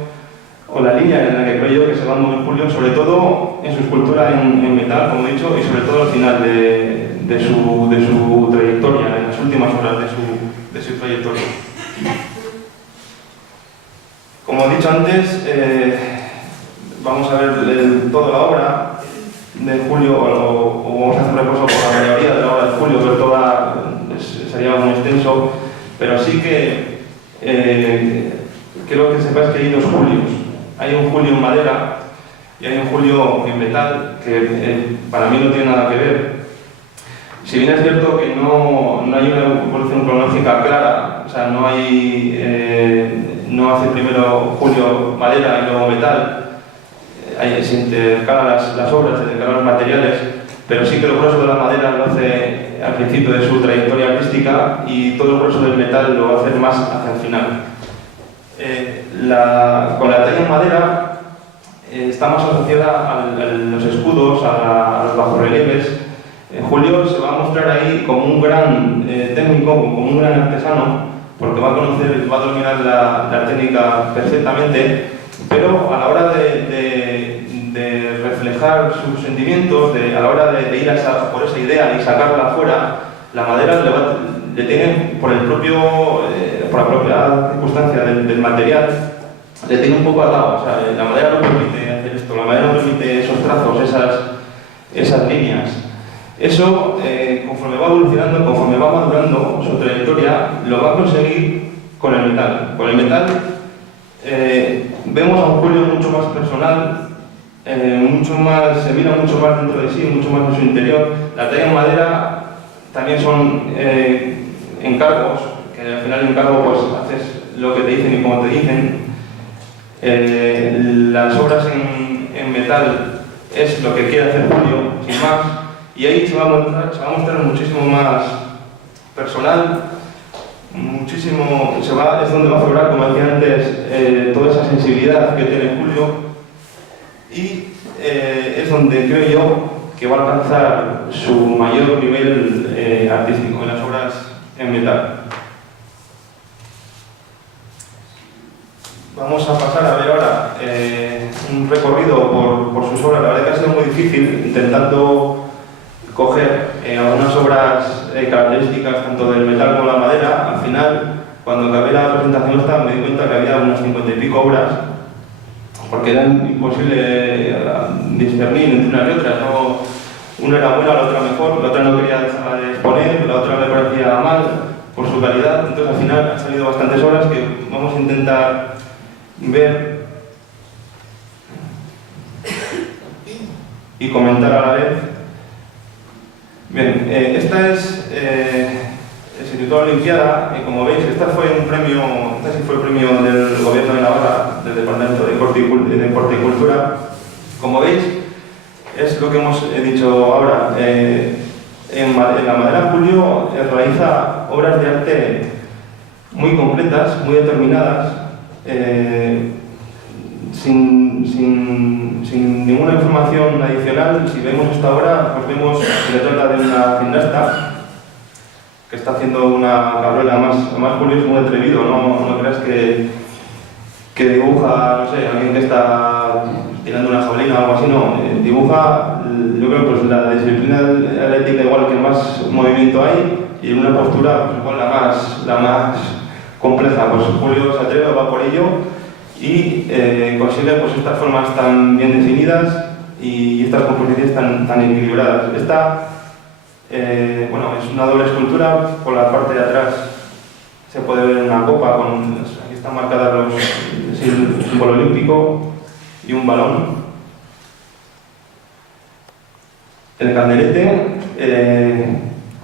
o la línea en la que creo yo que se va a mover Julio, sobre todo en su escultura en metal, como he dicho, y sobre todo al final de su trayectoria, en las últimas horas de su trayectoria. Como he dicho antes, vamos a ver toda la obra de Julio, o vamos a hacer un repaso por la mayoría de la obra de Julio, ver toda, sería muy extenso, pero sí que quiero que sepáis que hay dos Julios. Hay un Julio en madera y hay un Julio en metal, que para mí no tiene nada que ver. Si bien es cierto que no hay una evolución cronológica clara, o sea, no hace primero Julio madera y luego metal, se intercalan las obras, se intercalan los materiales, pero sí que el grueso de la madera lo hace al principio de su trayectoria artística y todo el grueso del metal lo va a hacer más hacia el final. Con la talla en madera está más asociada a los escudos, a los bajorrelieves. Julio se va a mostrar ahí como un gran técnico, como un gran artesano, porque va a dominar la técnica perfectamente, pero a la hora de reflejar sus sentimientos, a la hora de ir por esa idea y sacarla afuera, la madera le tiene, por la propia circunstancia del material, le tiene un poco atado. O sea, la madera no permite hacer esto, la madera no permite esos trazos, esas líneas. Eso, conforme va evolucionando, conforme va madurando su trayectoria, lo va a conseguir con el metal. Con el metal vemos a un Julio mucho más personal, se mira mucho más dentro de sí, mucho más en su interior. La talla en madera también son encargos, que al final el encargo pues haces lo que te dicen y como te dicen. Las obras en metal es lo que quiere hacer Julio, sin más, y ahí se va a mostrar muchísimo más personal, es donde va a aflorar, como decía antes, toda esa sensibilidad que tiene Julio, y es donde creo yo que va a alcanzar su mayor nivel artístico en las obras en metal. Vamos a pasar a ver ahora un recorrido por sus obras. La verdad que ha sido muy difícil intentando coger algunas obras características tanto del metal como la madera. Al final, cuando acabé la presentación esta, me di cuenta que había unas 50 y pico obras, porque era imposible discernir entre unas y otras. Una era buena, la otra mejor, la otra no quería dejarla de exponer, la otra me parecía mal por su calidad. Entonces al final han salido bastantes obras que vamos a intentar ver y comentar a la vez. Bien, esta se titula Olimpiada, y como veis, este sí fue el premio del Gobierno de Navarra, del Departamento de Deporte y Cultura. Como veis, es lo que hemos dicho ahora. En la madera Julio realiza obras de arte muy completas, muy determinadas, sin ninguna información adicional. Si vemos esta obra, pues vemos que se trata de una gimnasta que está haciendo una cabrera. Además Julio es muy atrevido, no creas que dibuja, no sé, alguien que está tirando una jabalina o algo así, no. Dibuja, yo creo, pues la disciplina atlética igual que más movimiento hay, y en una postura pues igual la más compleja. Pues Julio se atreve, va por ello y consigue pues estas formas tan bien definidas y estas composiciones tan equilibradas. Esta es una doble escultura. Por la parte de atrás se puede ver una copa aquí están marcadas el símbolo olímpico y un balón. El candelete,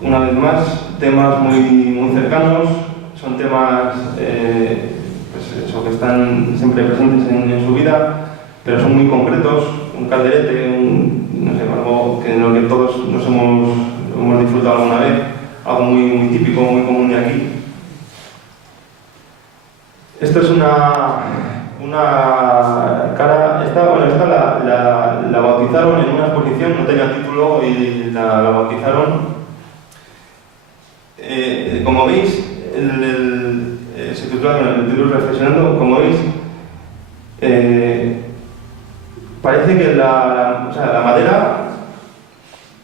una vez más, temas muy cercanos, son temas que están siempre presentes en su vida, pero son muy concretos. Un calderete, algo en lo que todos nos hemos disfrutado alguna vez, algo muy típico, muy común de aquí. Esto es una cara, esta la bautizaron en una exposición, no tenía título y la bautizaron. Como veis, se titula con el título Reflexionando, como veis, parece que la madera,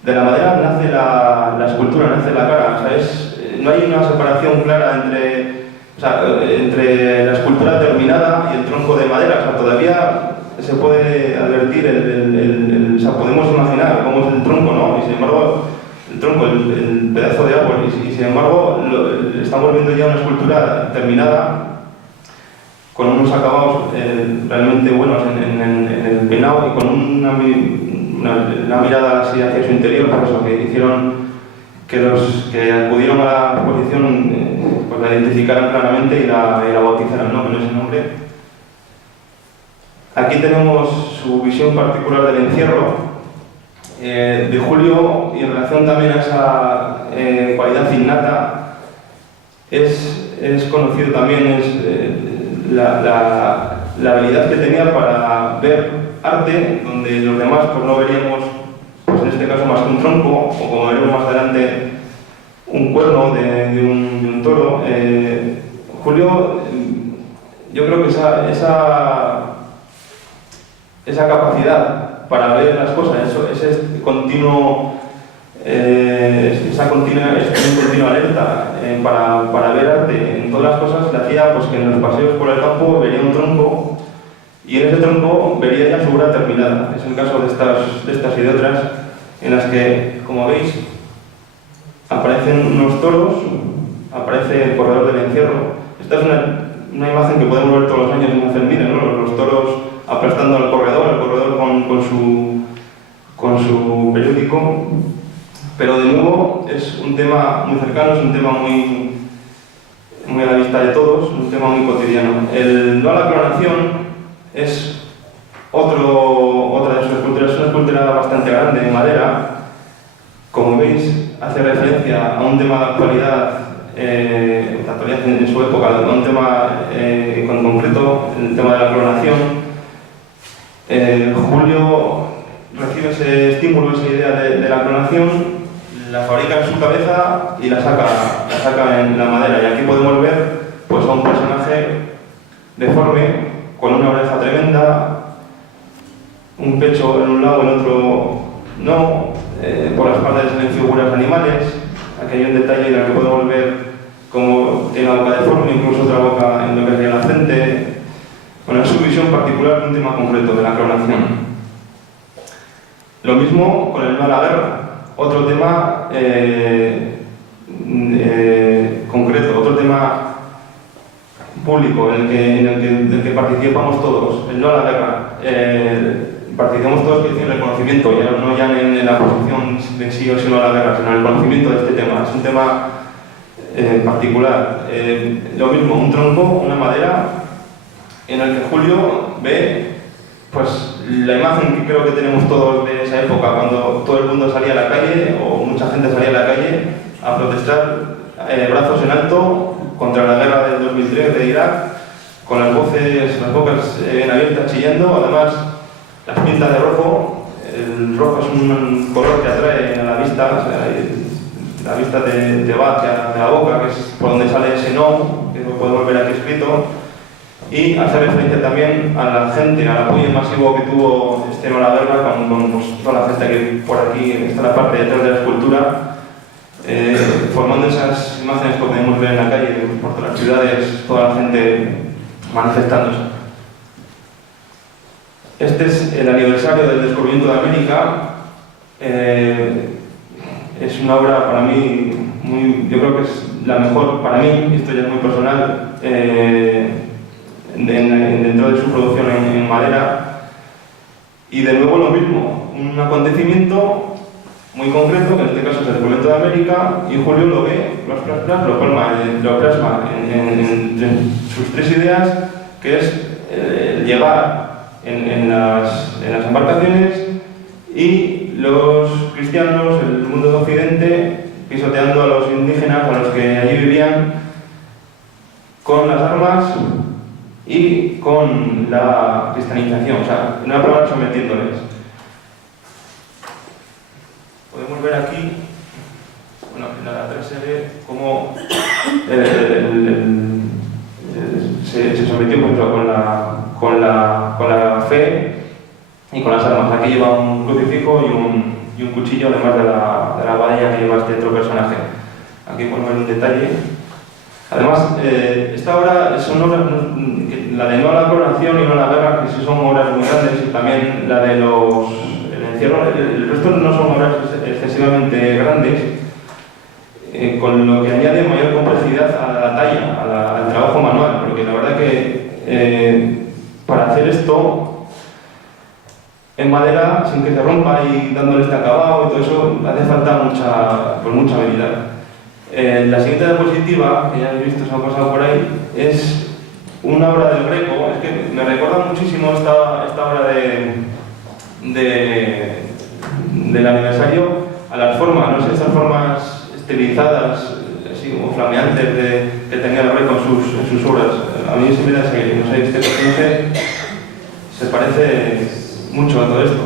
de la madera nace la escultura, nace la cara, o sea, no hay una separación clara entre la escultura terminada y el tronco de madera, o sea, todavía se puede advertir, o sea, podemos imaginar cómo es el tronco, ¿no? Y sin embargo, el tronco, el pedazo de árbol, y sin embargo, estamos viendo ya una escultura terminada con unos acabados realmente buenos en el peinado y con una mirada así hacia su interior, por eso que hicieron que los que acudieron a la exposición pues la identificaran claramente y la bautizaran, ¿no? Con ese nombre. Aquí tenemos su visión particular del encierro de Julio, y en relación también a esa cualidad innata es conocido también la habilidad que tenía para ver arte donde los demás pues no veríamos, pues en este caso, más que un tronco, o como veremos más adelante, un cuerno de un toro. Julio, yo creo que esa capacidad para ver las cosas, esa continua alerta para ver arte en todas las cosas, le hacía pues, que en los paseos por el campo vería un tronco, y en ese tronco vería ya su obra terminada. Es el caso de estas y de otras, en las que, como veis, aparecen unos toros, aparece el corredor del encierro. Esta es una imagen que podemos ver todos los años en Hacendina, ¿no? Los toros aplastando al corredor, el corredor con su periódico. Pero de nuevo es un tema muy cercano, es un tema muy a la vista de todos, un tema muy cotidiano. El no a la clonación es otra de sus esculturas, es una escultura bastante grande en madera. Como veis, hace referencia a un tema de actualidad, en su época, a un tema con concreto, el tema de la clonación. Julio recibe ese estímulo, esa idea de la clonación, la fabrica en su cabeza y la saca en la madera. Y aquí podemos ver pues, a un personaje deforme, con una oreja tremenda, un pecho en un lado, en otro no, por las partes salen figuras animales. Aquí hay un detalle en el que podemos ver cómo tiene la boca deforme, incluso otra boca en lo que sería la frente. Bueno, es su visión particular de un tema concreto, de la clonación. Lo mismo con el no a la guerra, otro tema concreto, otro tema público en el que participamos todos, el no a la guerra. Participamos todos en el reconocimiento, no ya en la posición de sí o sí no a la guerra, sino en el conocimiento de este tema. Es un tema particular. Lo mismo, un tronco, una madera, en el que Julio ve pues, la imagen que creo que tenemos todos de esa época, cuando todo el mundo salía a la calle, o mucha gente salía a la calle a protestar, brazos en alto, contra la guerra del 2003 de Irak, con las bocas bien abiertas, chillando. Además, las pintas de rojo. El rojo es un color que atrae a la vista, o sea, la vista te va hacia la boca, que es por donde sale ese no, que lo podemos ver aquí escrito, y hace referencia también a la gente, al apoyo masivo que tuvo este no a la guerra, con pues, toda la gente que por aquí está la parte detrás de la escultura, formando esas imágenes que podemos ver en la calle, por todas las ciudades, toda la gente manifestándose. Este es el aniversario del descubrimiento de América. Es una obra para mí, yo creo que es la mejor para mí, esto ya es muy personal, dentro de su producción en madera. Y de nuevo lo mismo, un acontecimiento muy concreto, que en este caso es el descubrimiento de América, y Julio lo ve, lo plasma en sus tres ideas, que es llegar en las embarcaciones y los cristianos, el mundo de Occidente, pisoteando a los indígenas, a los que allí vivían, con las armas y con la cristalización, o sea, en una palabra sometiéndoles. Podemos ver aquí, bueno, en la atrás se ve cómo se sometió con la fe y con las armas. Aquí lleva un crucifijo y un cuchillo, además de la badalla que lleva este otro personaje. Aquí podemos ver un detalle. Además, esta obra son obras, la de No a la coronación y No a la guerra, que sí son obras muy grandes, y también la de el encierro, el resto no son obras excesivamente grandes, con lo que añade mayor complejidad a la talla, al trabajo manual, porque la verdad que para hacer esto en madera, sin que se rompa y dándole este acabado y todo eso, hace falta mucha habilidad. La siguiente diapositiva, que ya habéis visto, se ha pasado por ahí, es una obra del Greco. Es que me recuerda muchísimo esta obra del aniversario a las formas, no sé, esas formas estilizadas, así como flameantes que tenía el Greco en sus obras. A mí se me da ese, no sé, este personaje se parece mucho a todo esto.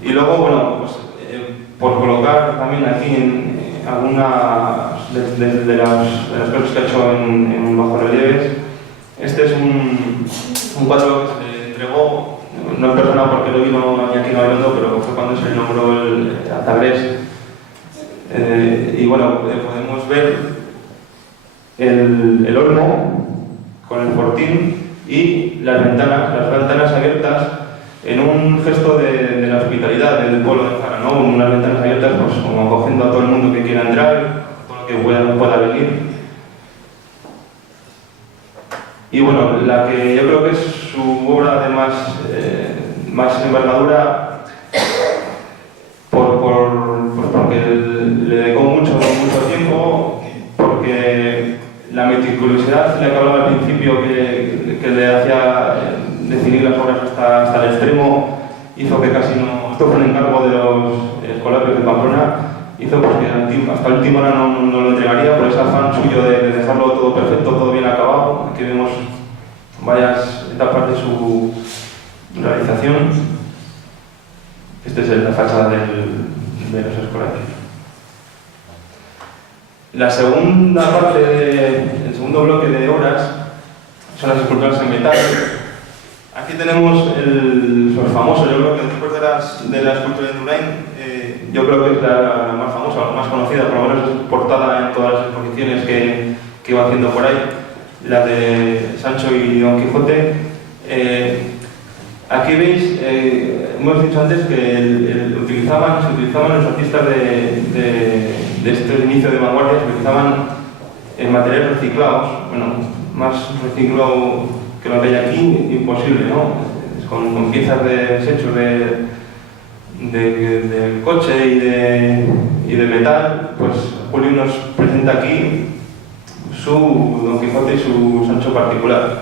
Y luego, bueno, pues por colocar también aquí en algunas de las cosas que ha hecho en bajorrelieves, este es un cuadro que se entregó, no en persona porque lo vino aquí Bailando, pero fue cuando se nombró el Tabrés. Y bueno, podemos ver el olmo con el fortín y las ventanas abiertas en un gesto de la hospitalidad del pueblo de Zara, ¿no? Unas ventanas abiertas, pues como acogiendo a todo el mundo que quiera entrar, todo lo que pueda venir. Y bueno, la que yo creo que es su obra de más envergadura, porque le dedicó mucho tiempo, porque la meticulosidad de la que hablaba al principio, que le hacía definir las obras hasta el extremo, hizo que casi no... Esto fue un encargo de los escolapios de Pamplona, hizo pues que hasta la última hora no lo entregaría por ese afán suyo de dejarlo todo perfecto, todo bien acabado. Aquí vemos varias etapas de su realización. Esta es la fachada de los escolapios. La segunda parte, el segundo bloque de obras son las esculturas en metal. Aquí tenemos el famoso, yo creo que después de la escultura de Indurain, yo creo que es la más famosa, la más conocida, por lo menos es portada en todas las exposiciones que iba haciendo por ahí, la de Sancho y Don Quijote. Aquí veis, hemos dicho antes que se utilizaban los artistas de este inicio de vanguardia, se utilizaban materiales reciclados, bueno, más reciclado que lo que hay aquí, imposible, ¿no? Con piezas de desechos del coche y de metal, pues Julio nos presenta aquí su Don Quijote y su Sancho particular.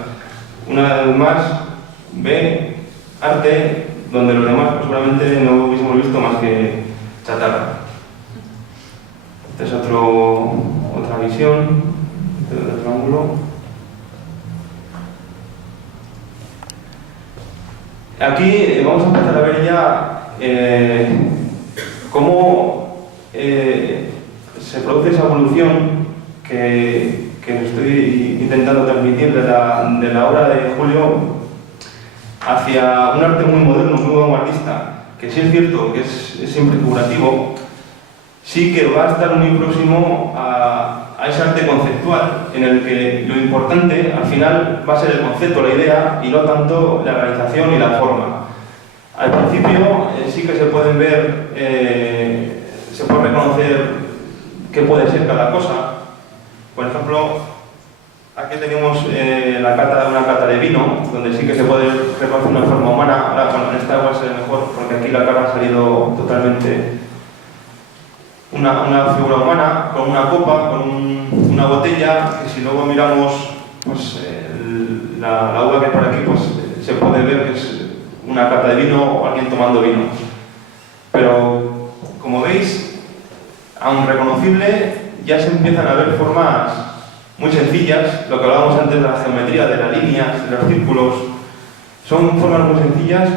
Una vez más, ve arte donde los demás pues, seguramente no hubiésemos visto más que chatarra. Esta es otra visión de otro ángulo. Aquí vamos a empezar a ver ya cómo se produce esa evolución que estoy intentando transmitir de la obra de Julio hacia un arte muy moderno, muy vanguardista, que sí es cierto que es siempre figurativo, sí que va a estar muy próximo a ese arte conceptual, en el que lo importante al final va a ser el concepto, la idea, y no tanto la realización y la forma. Al principio sí que se pueden ver, se puede reconocer qué puede ser cada cosa. Por ejemplo, aquí tenemos una cata de vino, donde sí que se puede reconocer una forma humana. Ahora, bueno, en esta agua se ve mejor, porque aquí la cara ha salido totalmente una figura humana, con una copa, con una botella, que si luego miramos pues, la uva que hay por aquí, pues se puede ver que es una cata de vino o alguien tomando vino. Pero, como veis, aun reconocible, ya se empiezan a ver formas muy sencillas, lo que hablábamos antes de la geometría, de las líneas, de los círculos, son formas muy sencillas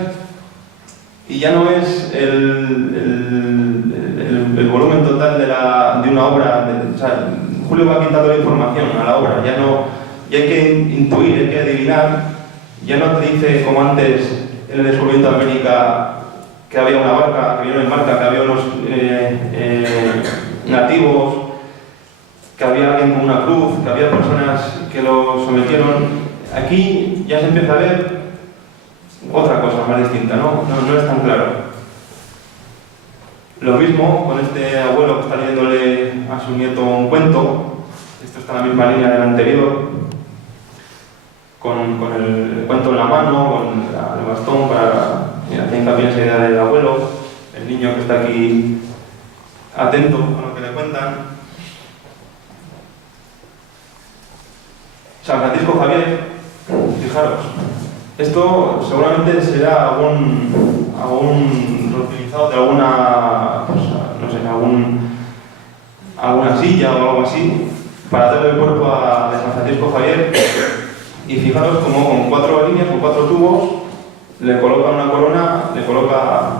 y ya no es el volumen total de una obra. O sea, Julio va quitando la información a la obra, ya hay que intuir, hay que adivinar, ya no te dice como antes en el descubrimiento de América que había una barca, que vino en barca, que había unos nativos, que había alguien con una cruz, que había personas que lo sometieron. Aquí ya se empieza a ver otra cosa más distinta, ¿no? No es tan claro. Lo mismo con este abuelo que está leyéndole a su nieto un cuento. Esto está en la misma línea del anterior, con el cuento en la mano, con el bastón para hacer hincapié en esa idea del abuelo, el niño que está aquí atento a lo que le cuentan. San Francisco Javier, fijaros, esto seguramente será algún reutilizado de alguna, pues, no sé, alguna silla o algo así, para darle el cuerpo de San Francisco Javier. Y fijaros como con 4 líneas, con 4 tubos, le coloca una corona, le coloca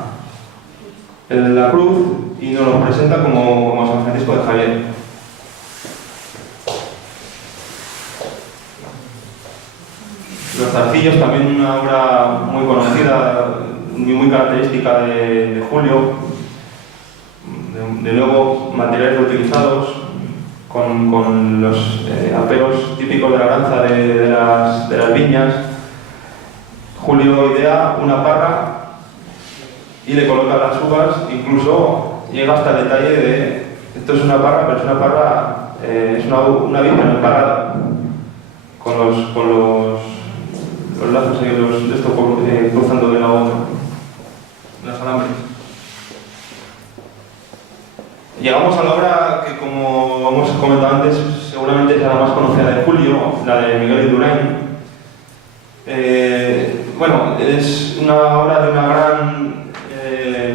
la cruz y nos lo presenta como San Francisco de Javier. Los zarcillos, también una obra muy conocida, muy característica de Julio. De nuevo, materiales reutilizados con los aperos típicos de la labranza de las viñas. Julio idea una parra y le coloca las uvas, incluso llega hasta el detalle de esto es una parra, pero es una parra, es una vid emparrada con los lazos ahí, de esto cruzando de la boca, los alambres. Llegamos a la obra que, como hemos comentado antes, seguramente es la más conocida de Julio, la de Miguel Indurain. Bueno, es una obra de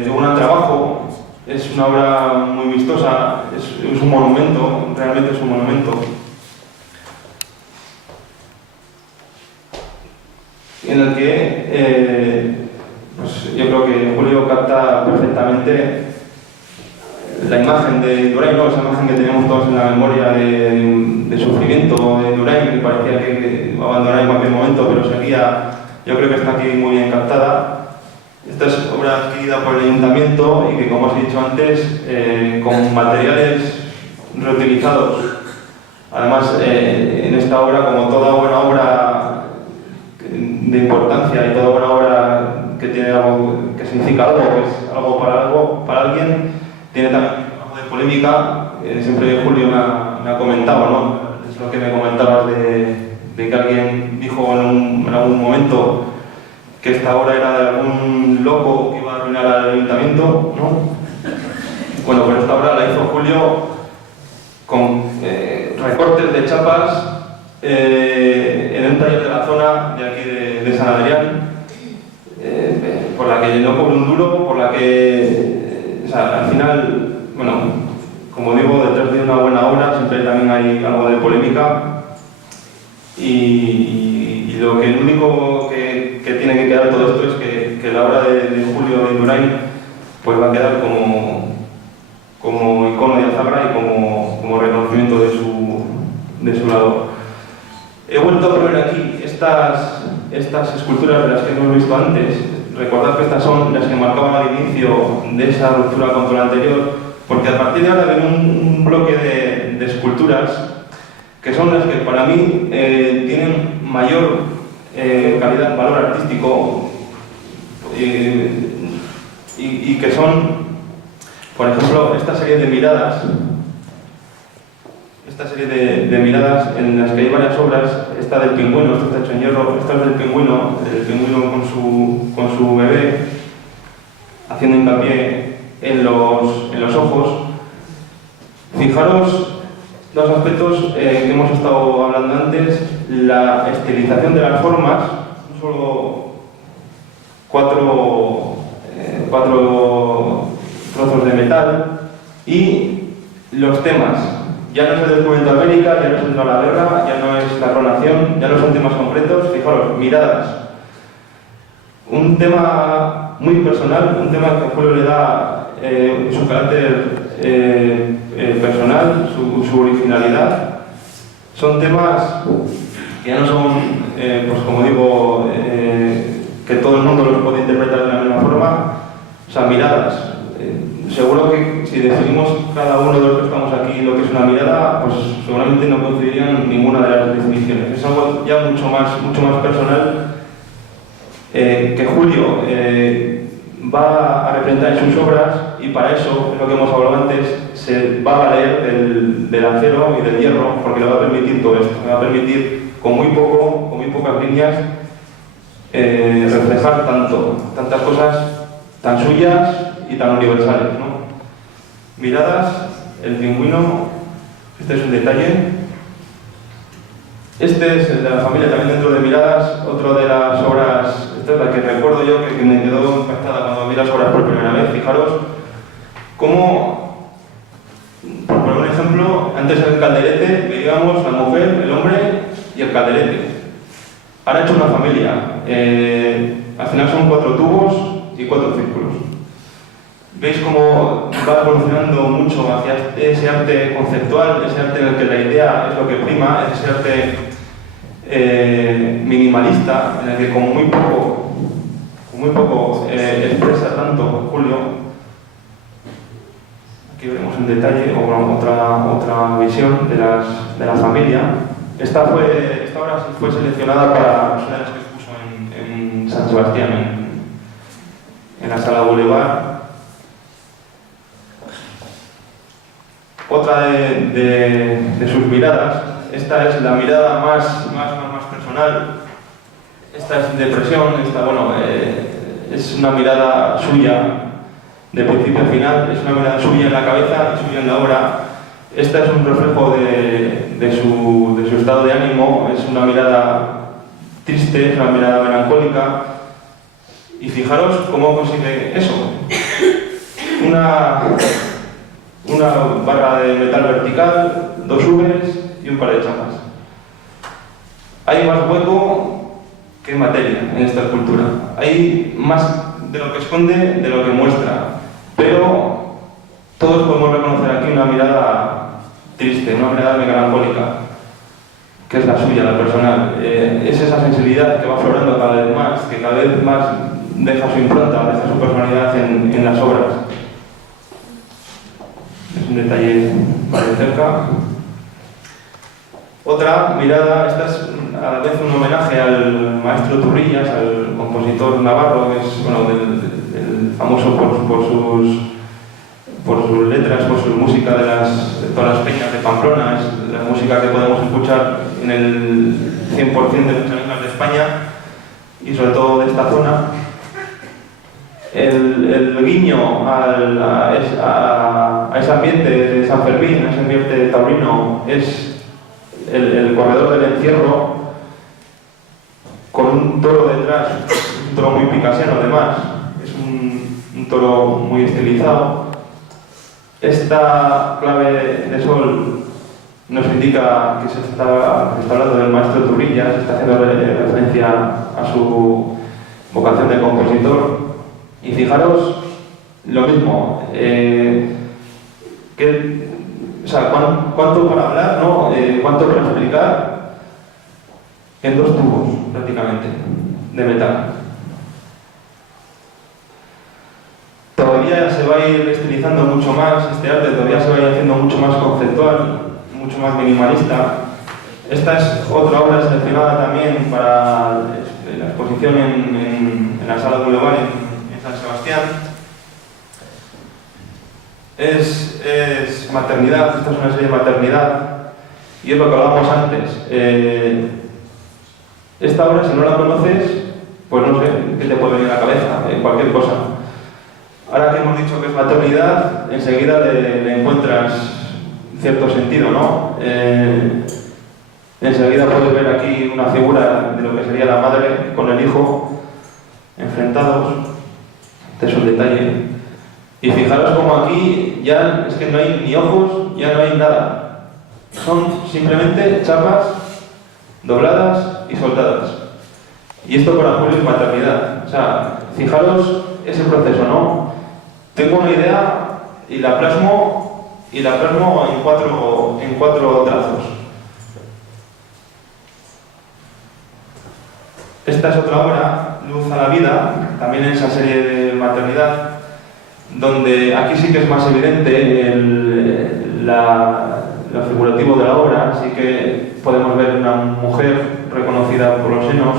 un gran trabajo, es una obra muy vistosa, es un monumento, realmente es un monumento. En el que pues yo creo que Julio capta perfectamente la imagen de Indurain, ¿no? Esa imagen que tenemos todos en la memoria de sufrimiento de Indurain, que parecía que iba a abandonar en cualquier momento, pero seguía. Yo creo que está aquí muy bien captada. Esta es obra adquirida por el ayuntamiento y que, como os he dicho antes, con materiales reutilizados. Además, en esta obra, como toda buena obra de importancia y toda buena obra que tiene algo que significa algo, que es algo para alguien, tiene también algo de polémica. Siempre Julio me ha comentado, ¿no? Es lo que me comentabas de que alguien dijo en algún momento que esta obra era de algún loco que iba a arruinar al ayuntamiento, ¿no? Bueno, pues esta obra la hizo Julio con recortes de chapas en un taller de la zona de aquí de San Adrián, por la que no cobró un duro, por la que, o sea, al final, bueno, como digo, detrás de una buena obra siempre también hay algo de polémica y el único que tiene que quedar todo esto es que la obra de Julio de Indurain pues va a quedar como icono de Azabra y como reconocimiento de su labor. He vuelto a poner aquí estas esculturas de las que hemos visto antes. Recordad que estas son las que marcaban al inicio de esa ruptura contra la anterior, porque a partir de ahora viene un bloque de esculturas que son las que para mí tienen mayor calidad, valor artístico y que son, por ejemplo, esta serie de miradas en las que hay varias obras. Esta del pingüino, esto está hecho en hierro, esta es del pingüino, el pingüino con su bebé, haciendo hincapié en los ojos. Fijaros dos aspectos que hemos estado hablando antes: la estilización de las formas, no solo cuatro trozos de metal, y los temas. Ya no es el descubrimiento de América, ya no es el no a la guerra, ya no es la clonación, ya no son temas concretos. Fijaros, miradas. Un tema muy personal, un tema que a Julio le da su carácter personal, su originalidad. Son temas que ya no son, pues como digo, que todo el mundo los puede interpretar de la misma forma. O sea, miradas. Seguro que si definimos cada uno de los que estamos aquí lo que es una mirada, pues seguramente no coincidirían ninguna de las definiciones. Es algo ya mucho más personal que Julio va a representar en sus obras, y para eso, es lo que hemos hablado antes, se va a valer del acero y del hierro, porque le va a permitir todo esto, le va a permitir con muy pocas líneas reflejar tantas cosas tan suyas y tan universales, ¿no? Miradas, el pingüino, este es un detalle. Este es el de la familia, también dentro de Miradas, otra de las obras, esta es la que recuerdo yo, que me quedó impactada cuando vi las obras por primera vez. Fijaros cómo, por poner un ejemplo, antes era el calderete, veíamos la mujer, el hombre y el calderete. Ahora ha hecho una familia, al final son 4 tubos y 4 círculos. Veis cómo va evolucionando mucho hacia ese arte conceptual, ese arte en el que la idea es lo que prima, ese arte minimalista, en el que con muy poco expresa tanto Julio. Aquí veremos un detalle o otra visión de la familia. Esta obra fue seleccionada para una de las que expuso en San Sebastián, en la Sala Boulevard. Otra de sus miradas, esta es la mirada más personal. Esta es depresión, es una mirada suya de principio a final, es una mirada suya en la cabeza y suya en la obra. Esta es un reflejo de su estado de ánimo, es una mirada triste, es una mirada melancólica. Y fijaros cómo consigue eso. Una barra de metal vertical, 2 Vs y un par de chapas. Hay más hueco que materia en esta escultura. Hay más de lo que esconde, de lo que muestra. Pero todos podemos reconocer aquí una mirada triste, una mirada melancólica, que es la suya, la personal. Es esa sensibilidad que va aflorando cada vez más, que cada vez más deja su impronta, deja su personalidad en las obras. Es un detalle más de cerca. Otra mirada, esta es a la vez un homenaje al maestro Turrillas, al compositor navarro, que es el famoso por sus letras, por su música de todas las peñas de Pamplona. Es la música que podemos escuchar en el 100% de muchas islas de España y sobre todo de esta zona. El guiño a ese ambiente de San Fermín, a ese ambiente taurino, es el corredor del encierro con un toro detrás, un toro muy picasiano además, es un toro muy estilizado. Esta clave de sol nos indica que se está hablando del maestro Turrillas, se está haciendo referencia a su vocación de compositor. Y fijaros lo mismo, ¿cuánto para hablar, no? ¿Cuánto para explicar? En 2 tubos, prácticamente, de metal. Todavía se va a ir estilizando mucho más este arte, todavía se va a ir haciendo mucho más conceptual, mucho más minimalista. Esta es otra obra seleccionada también para la exposición en la Sala Boulevard en San Sebastián. Es maternidad, esta es una serie de maternidad y es lo que hablábamos antes. Esta obra, si no la conoces, pues no sé qué te puede venir a la cabeza, cualquier cosa. Ahora que hemos dicho que es maternidad, enseguida le encuentras cierto sentido, ¿no? Enseguida puedes ver aquí una figura de lo que sería la madre con el hijo enfrentados. Este es un detalle. Y fijaros como aquí ya es que no hay ni ojos, ya no hay nada. son simplemente chapas dobladas y soldadas. Y esto para Julio es maternidad. O sea, fijaros ese proceso, ¿no? Tengo una idea y la plasmo en cuatro trazos. Esta es otra obra, Luz a la vida, también en esa serie de maternidad, donde aquí sí que es más evidente lo figurativo de la obra. Así que podemos ver una mujer reconocida por los senos,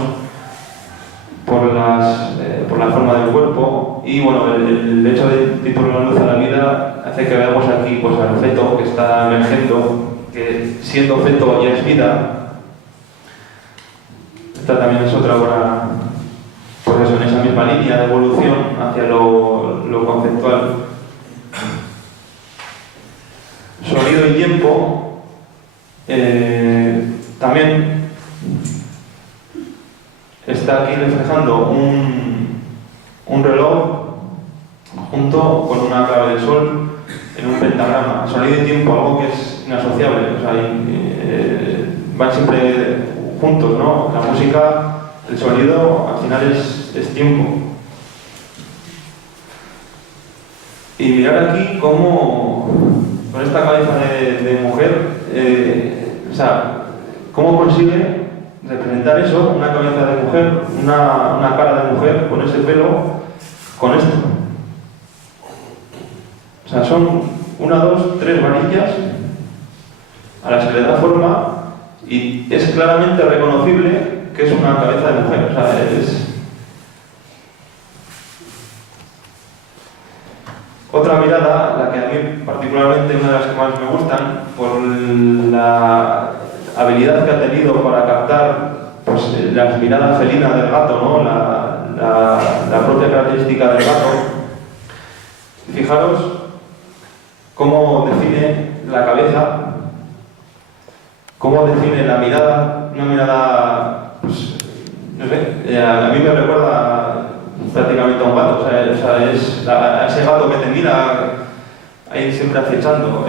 por la forma del cuerpo, y bueno, el hecho de titular Luz a la vida hace que veamos aquí pues al feto que está emergiendo, que siendo feto ya es vida. Esta también es otra obra, pues eso, en esa misma línea de evolución hacia lo conceptual. Sonido y tiempo, también está aquí reflejando un reloj junto con una clave de sol en un pentagrama. Sonido y tiempo, algo que es inasociable, o sea, van siempre juntos, ¿no? La música, el sonido, al final es tiempo. Y mirar aquí cómo, con esta cabeza de mujer, o sea, cómo consigue representar eso, una cabeza de mujer, una cara de mujer, con ese pelo, con esto. O sea, son 1, 2, 3 varillas a las que le da forma y es claramente reconocible que es una cabeza de mujer. O sea, Otra mirada, la que a mí particularmente una de las que más me gustan, por la habilidad que ha tenido para captar pues, la mirada felina del gato, ¿no? la propia característica del gato. Fijaros cómo define la cabeza, cómo define la mirada, una mirada, pues, no sé, a mí me recuerda prácticamente a un gato, o sea, es a ese gato que te mira ahí siempre acechando,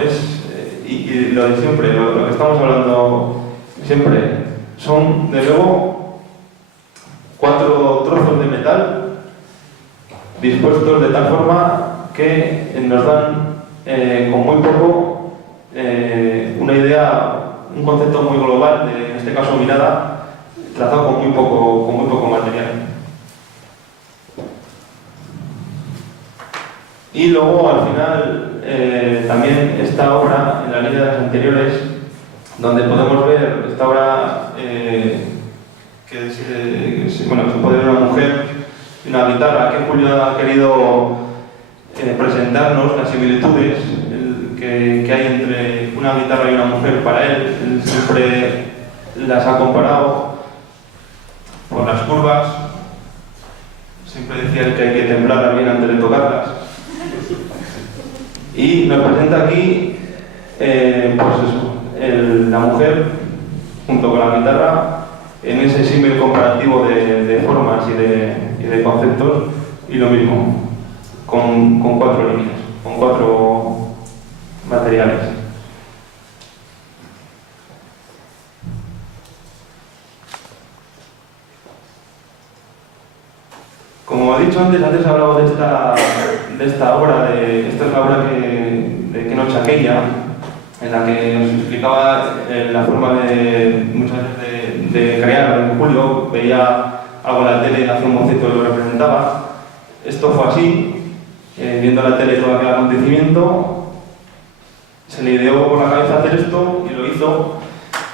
y lo de siempre, lo que estamos hablando siempre, son de nuevo 4 trozos de metal dispuestos de tal forma que nos dan con muy poco una idea, un concepto muy global, en este caso mirada, trazado con muy poco material. Y luego al final también esta obra, en la línea de las anteriores, donde podemos ver esta obra que se puede ver una mujer y una guitarra, que Julio ha querido presentarnos las similitudes que hay entre una guitarra y una mujer para él. Él siempre las ha comparado por las curvas, siempre decía él que hay que temblar bien antes de tocarlas. Y nos presenta aquí la mujer junto con la guitarra en ese símil comparativo de formas y de conceptos, y lo mismo con 4 líneas, con 4 materiales. Como he dicho antes he hablado de esta obra, esta es la obra de Qué noche aquella, en la que os explicaba la forma muchas veces de crear. En Julio veía algo en la tele, hacía un boceto y lo representaba. Esto fue así, viendo la tele todo aquel acontecimiento, se le ideó por la cabeza hacer esto y lo hizo,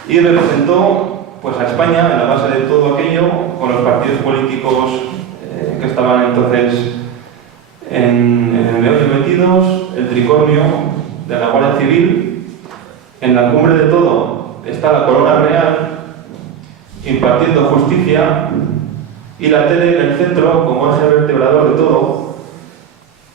y representó pues, a España en la base de todo aquello, con los partidos políticos que estaban entonces en el meollo metidos, el tricornio de la Guardia Civil. En la cumbre de todo está la corona real impartiendo justicia, y la tele en el centro como eje vertebrador de todo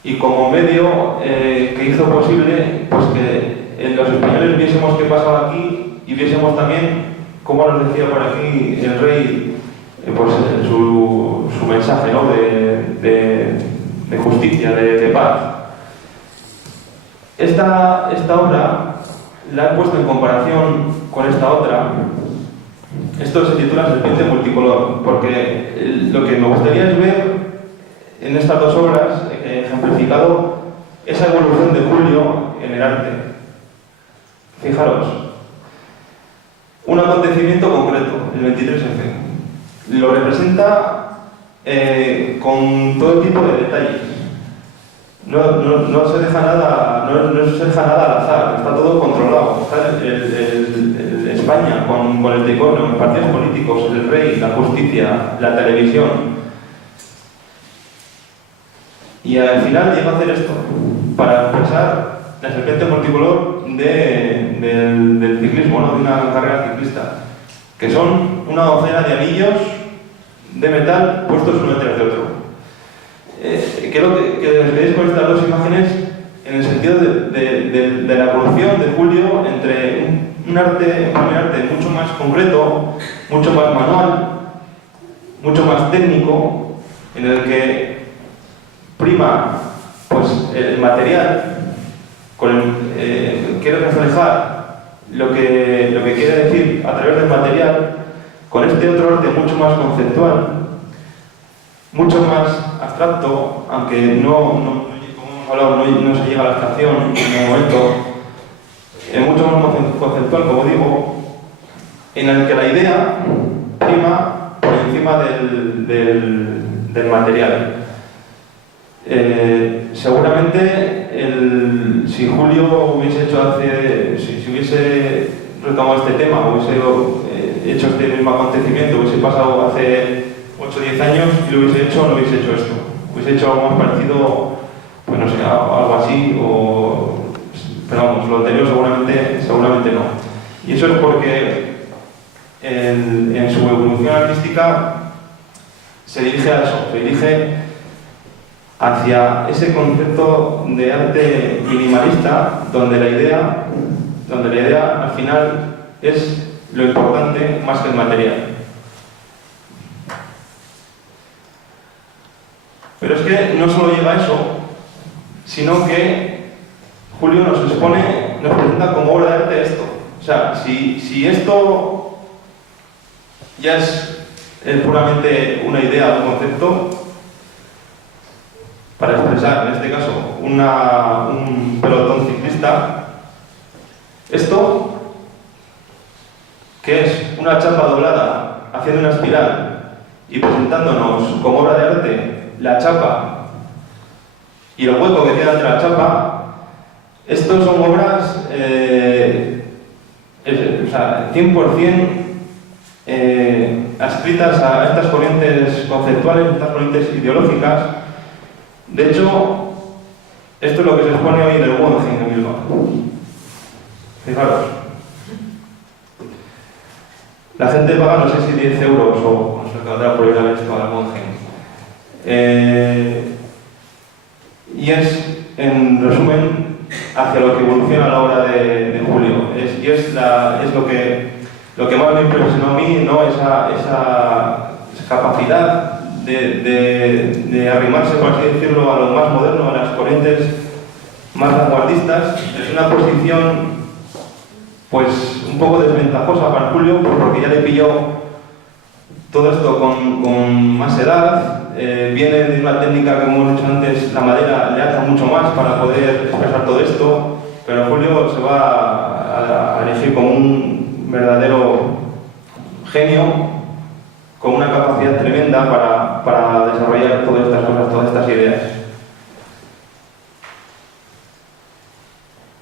y como medio que hizo posible pues, que los españoles viésemos qué pasaba aquí y viésemos también cómo nos decía por aquí el rey pues, su mensaje, ¿no? de justicia, de paz. Esta obra la he puesto en comparación con esta otra. Esto se titula Serpiente multicolor, porque lo que me gustaría es ver en estas dos obras ejemplificado esa evolución de Julio en el arte. Fijaros, un acontecimiento concreto, el 23F, lo representa con todo tipo de detalles. No se deja nada, no se deja nada al azar, está todo controlado. Está España con el tricornio, los partidos políticos, el rey, la justicia, la televisión. Y al final llega a hacer esto, para expresar la serpiente multicolor del ciclismo, ¿no? De una carrera ciclista, que son una docena de anillos de metal puestos uno detrás de otro. Quiero que os veáis con estas dos imágenes en el sentido de la evolución de Julio entre un arte mucho más concreto, mucho más manual, mucho más técnico, en el que prima pues, el material, quiere reflejar lo que quiere decir a través del material, con este otro arte mucho más conceptual, mucho más abstracto, aunque como hemos hablado, no se llega a la abstracción en el momento, mucho más conceptual, como digo, en el que la idea prima por encima del material. Seguramente, si Julio hubiese hecho si hubiese retomado este tema, hubiese hecho este mismo acontecimiento, hubiese pasado hace 8 o 10 años y lo hubiese hecho, no hubiese hecho esto. Hubiese hecho algo más parecido, pues no sé, algo así, pero vamos, lo anterior seguramente no. Y eso es porque en su evolución artística se dirige a eso, se dirige hacia ese concepto de arte minimalista, donde la idea al final es lo importante más que el material. Pero es que no solo llega a eso, sino que Julio nos presenta como obra de arte esto. O sea, si esto ya es puramente una idea, un concepto, para expresar, en este caso, un pelotón ciclista, esto, que es una chapa doblada haciendo una espiral y presentándonos como obra de arte la chapa y el hueco que queda entre la chapa, estos son obras 100% adscritas a estas corrientes conceptuales, estas corrientes ideológicas. De hecho, esto es lo que se expone hoy en el Guggenheim en Bilbao. Fijaros. La gente paga, no sé si 10 euros o no sé qué otra por ir a ver esto al Guggenheim. Y es, en resumen, hacia lo que evoluciona la obra de Julio. Es lo que más me impresionó a mí, ¿no? Esa capacidad de arrimarse, por así decirlo, a lo más moderno, a las corrientes más vanguardistas. Es una posición pues un poco desventajosa para Julio, porque ya le pilló todo esto con más edad. Viene de una técnica que, como hemos dicho antes, la madera le ata mucho más para poder expresar todo esto, pero Julio se va a elegir como un verdadero genio, con una capacidad tremenda para desarrollar todas estas cosas, todas estas ideas.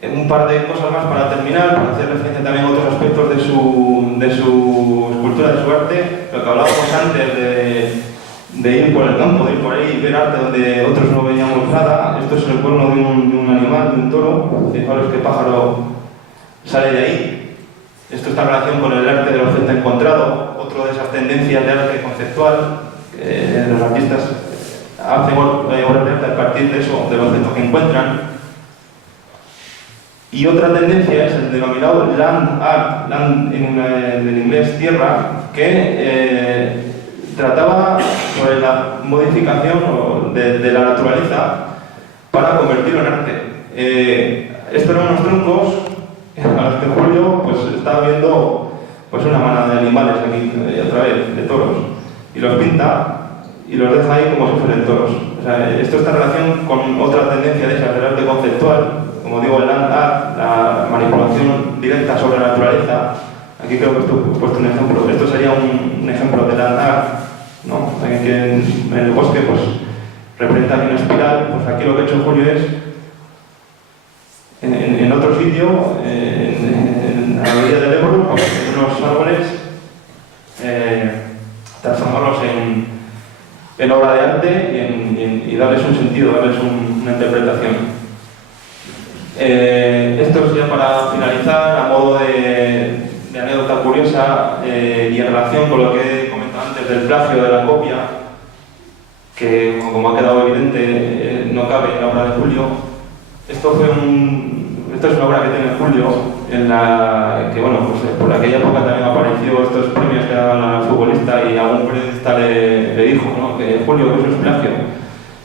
Un par de cosas más para terminar, para hacer referencia también a otros aspectos de su escultura, de su arte. Lo que hablábamos antes de ir por el campo, de ir por ahí y ver arte donde otros no veíamos nada. Esto es el cuerno de un animal, de un toro. Fijaros qué pájaro sale de ahí. Esto está en relación con el arte del objeto encontrado, otro de esas tendencias de arte conceptual. Los artistas hacen obras de arte a partir de eso, del objeto que encuentran. Y otra tendencia es el denominado land art, land en inglés tierra, que trataba sobre la modificación de la naturaleza para convertirlo en arte. Estos eran unos troncos a los que Julio pues está viendo pues una manada de animales aquí, otra vez, de toros, y los pinta y los deja ahí como si fueran toros. O sea, esto está en relación con otra tendencia de esa, del arte conceptual, como digo, el land art, la manipulación directa sobre la naturaleza. Aquí creo que he puesto un ejemplo. Esto sería un ejemplo de land art, ¿no? Que en el bosque pues representa una espiral. Pues aquí lo que ha hecho Julio es, en otro sitio, en la orilla del Ebro, pues, en unos árboles, transformarlos en obra de arte y darles un sentido, darles una interpretación. Esto es ya para finalizar, a modo de anécdota curiosa y en relación con lo que he comentado antes del plagio de la copia, que como ha quedado evidente no cabe en la obra de Julio. Esto es una obra que tiene Julio, en la que, bueno, pues por aquella época también apareció estos premios que daban al futbolista y algún periodista le dijo, ¿no?, que Julio, que eso es plagio.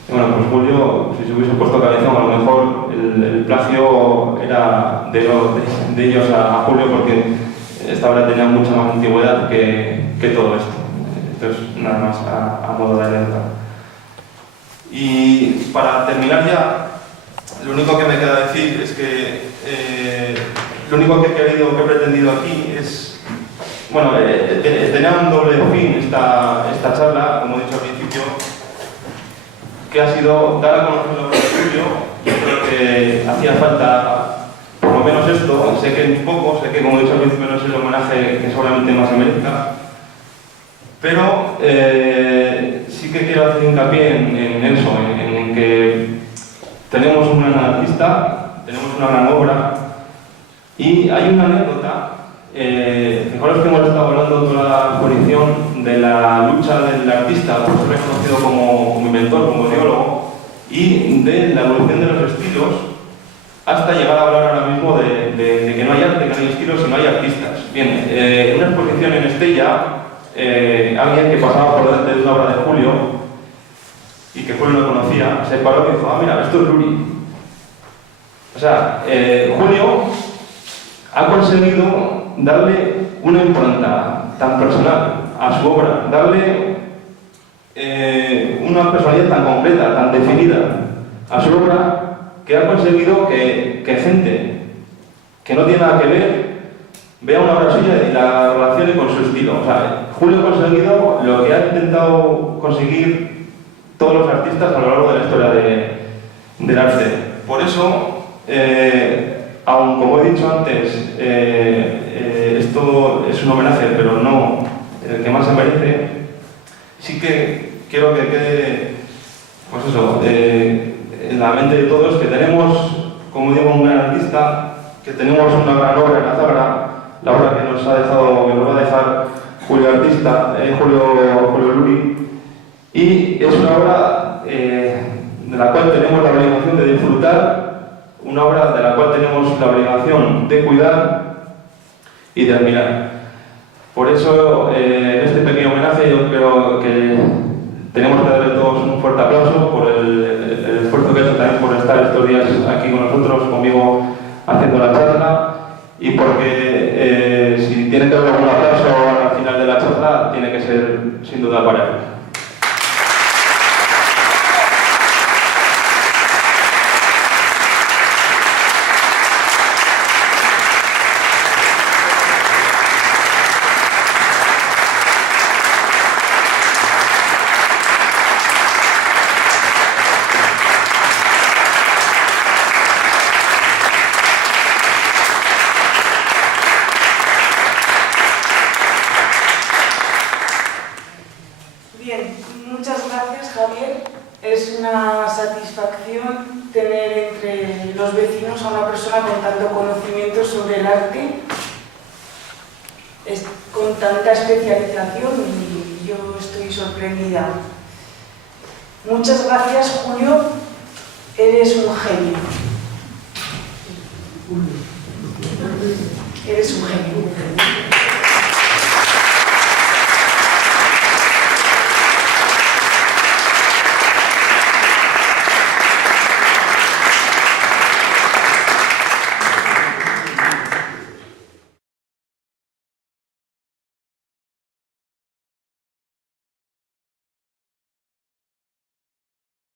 Y bueno, pues Julio, si se hubiese puesto cabezón, a lo mejor el plagio era de ellos a Julio, porque esta obra tenía mucha más antigüedad que todo esto. Entonces, nada más a modo de anécdota. Y para terminar ya, lo único que me queda decir es que lo único que he pretendido aquí es, bueno, tenía un doble fin esta charla, como he dicho al principio, que ha sido dar a conocer la obra de Julio. Yo creo que hacía falta, por lo menos esto. Sé que es poco, sé que, como he dicho al principio, no es el homenaje que seguramente más se merezca, pero sí que quiero hacer hincapié en eso, en que tenemos un gran artista, tenemos una gran obra, y hay una anécdota. Fijaros que hemos estado hablando toda la exposición de la lucha del artista por ser reconocido como inventor, como ideólogo, y de la evolución de los estilos, hasta llegar a hablar ahora mismo de que no hay arte, que no hay estilos y no hay artistas. Bien, en una exposición en Estella, alguien que pasaba por delante de una obra de Julio y que Julio no conocía, se paró y dijo: ah, mira, esto es Luri. O sea, Julio ha conseguido darle una impronta tan personal a su obra, darle una personalidad tan completa, tan definida a su obra, que ha conseguido que gente que no tiene nada que ver vea una obra suya y la relacione con su estilo. O sea, Julio ha conseguido lo que han intentado conseguir todos los artistas a lo largo de la historia del arte. Por eso, aun como he dicho antes, esto es un homenaje, pero no el que más se merece, sí que quiero que quede, pues eso, en la mente de todos, que tenemos, como digo, un gran artista, que tenemos una gran obra en la Zabra, la obra que nos ha dejado, que nos va a dejar Julio Artista, Julio Luri, y es una obra de la cual tenemos la obligación de disfrutar, una obra de la cual tenemos la obligación de cuidar y de admirar. Por eso, en este pequeño homenaje, yo creo que tenemos que darle todos un fuerte aplauso por el esfuerzo que ha hecho también por estar estos días aquí con nosotros, conmigo, haciendo la charla, y porque si tiene que haber algún aplauso al final de la charla, tiene que ser sin duda para él. Bien, muchas gracias, Javier. Es una satisfacción tener entre los vecinos a una persona con tanto conocimiento sobre el arte, con tanta especialización, y yo estoy sorprendida. Muchas gracias, Julio. Eres un genio. Eres un genio.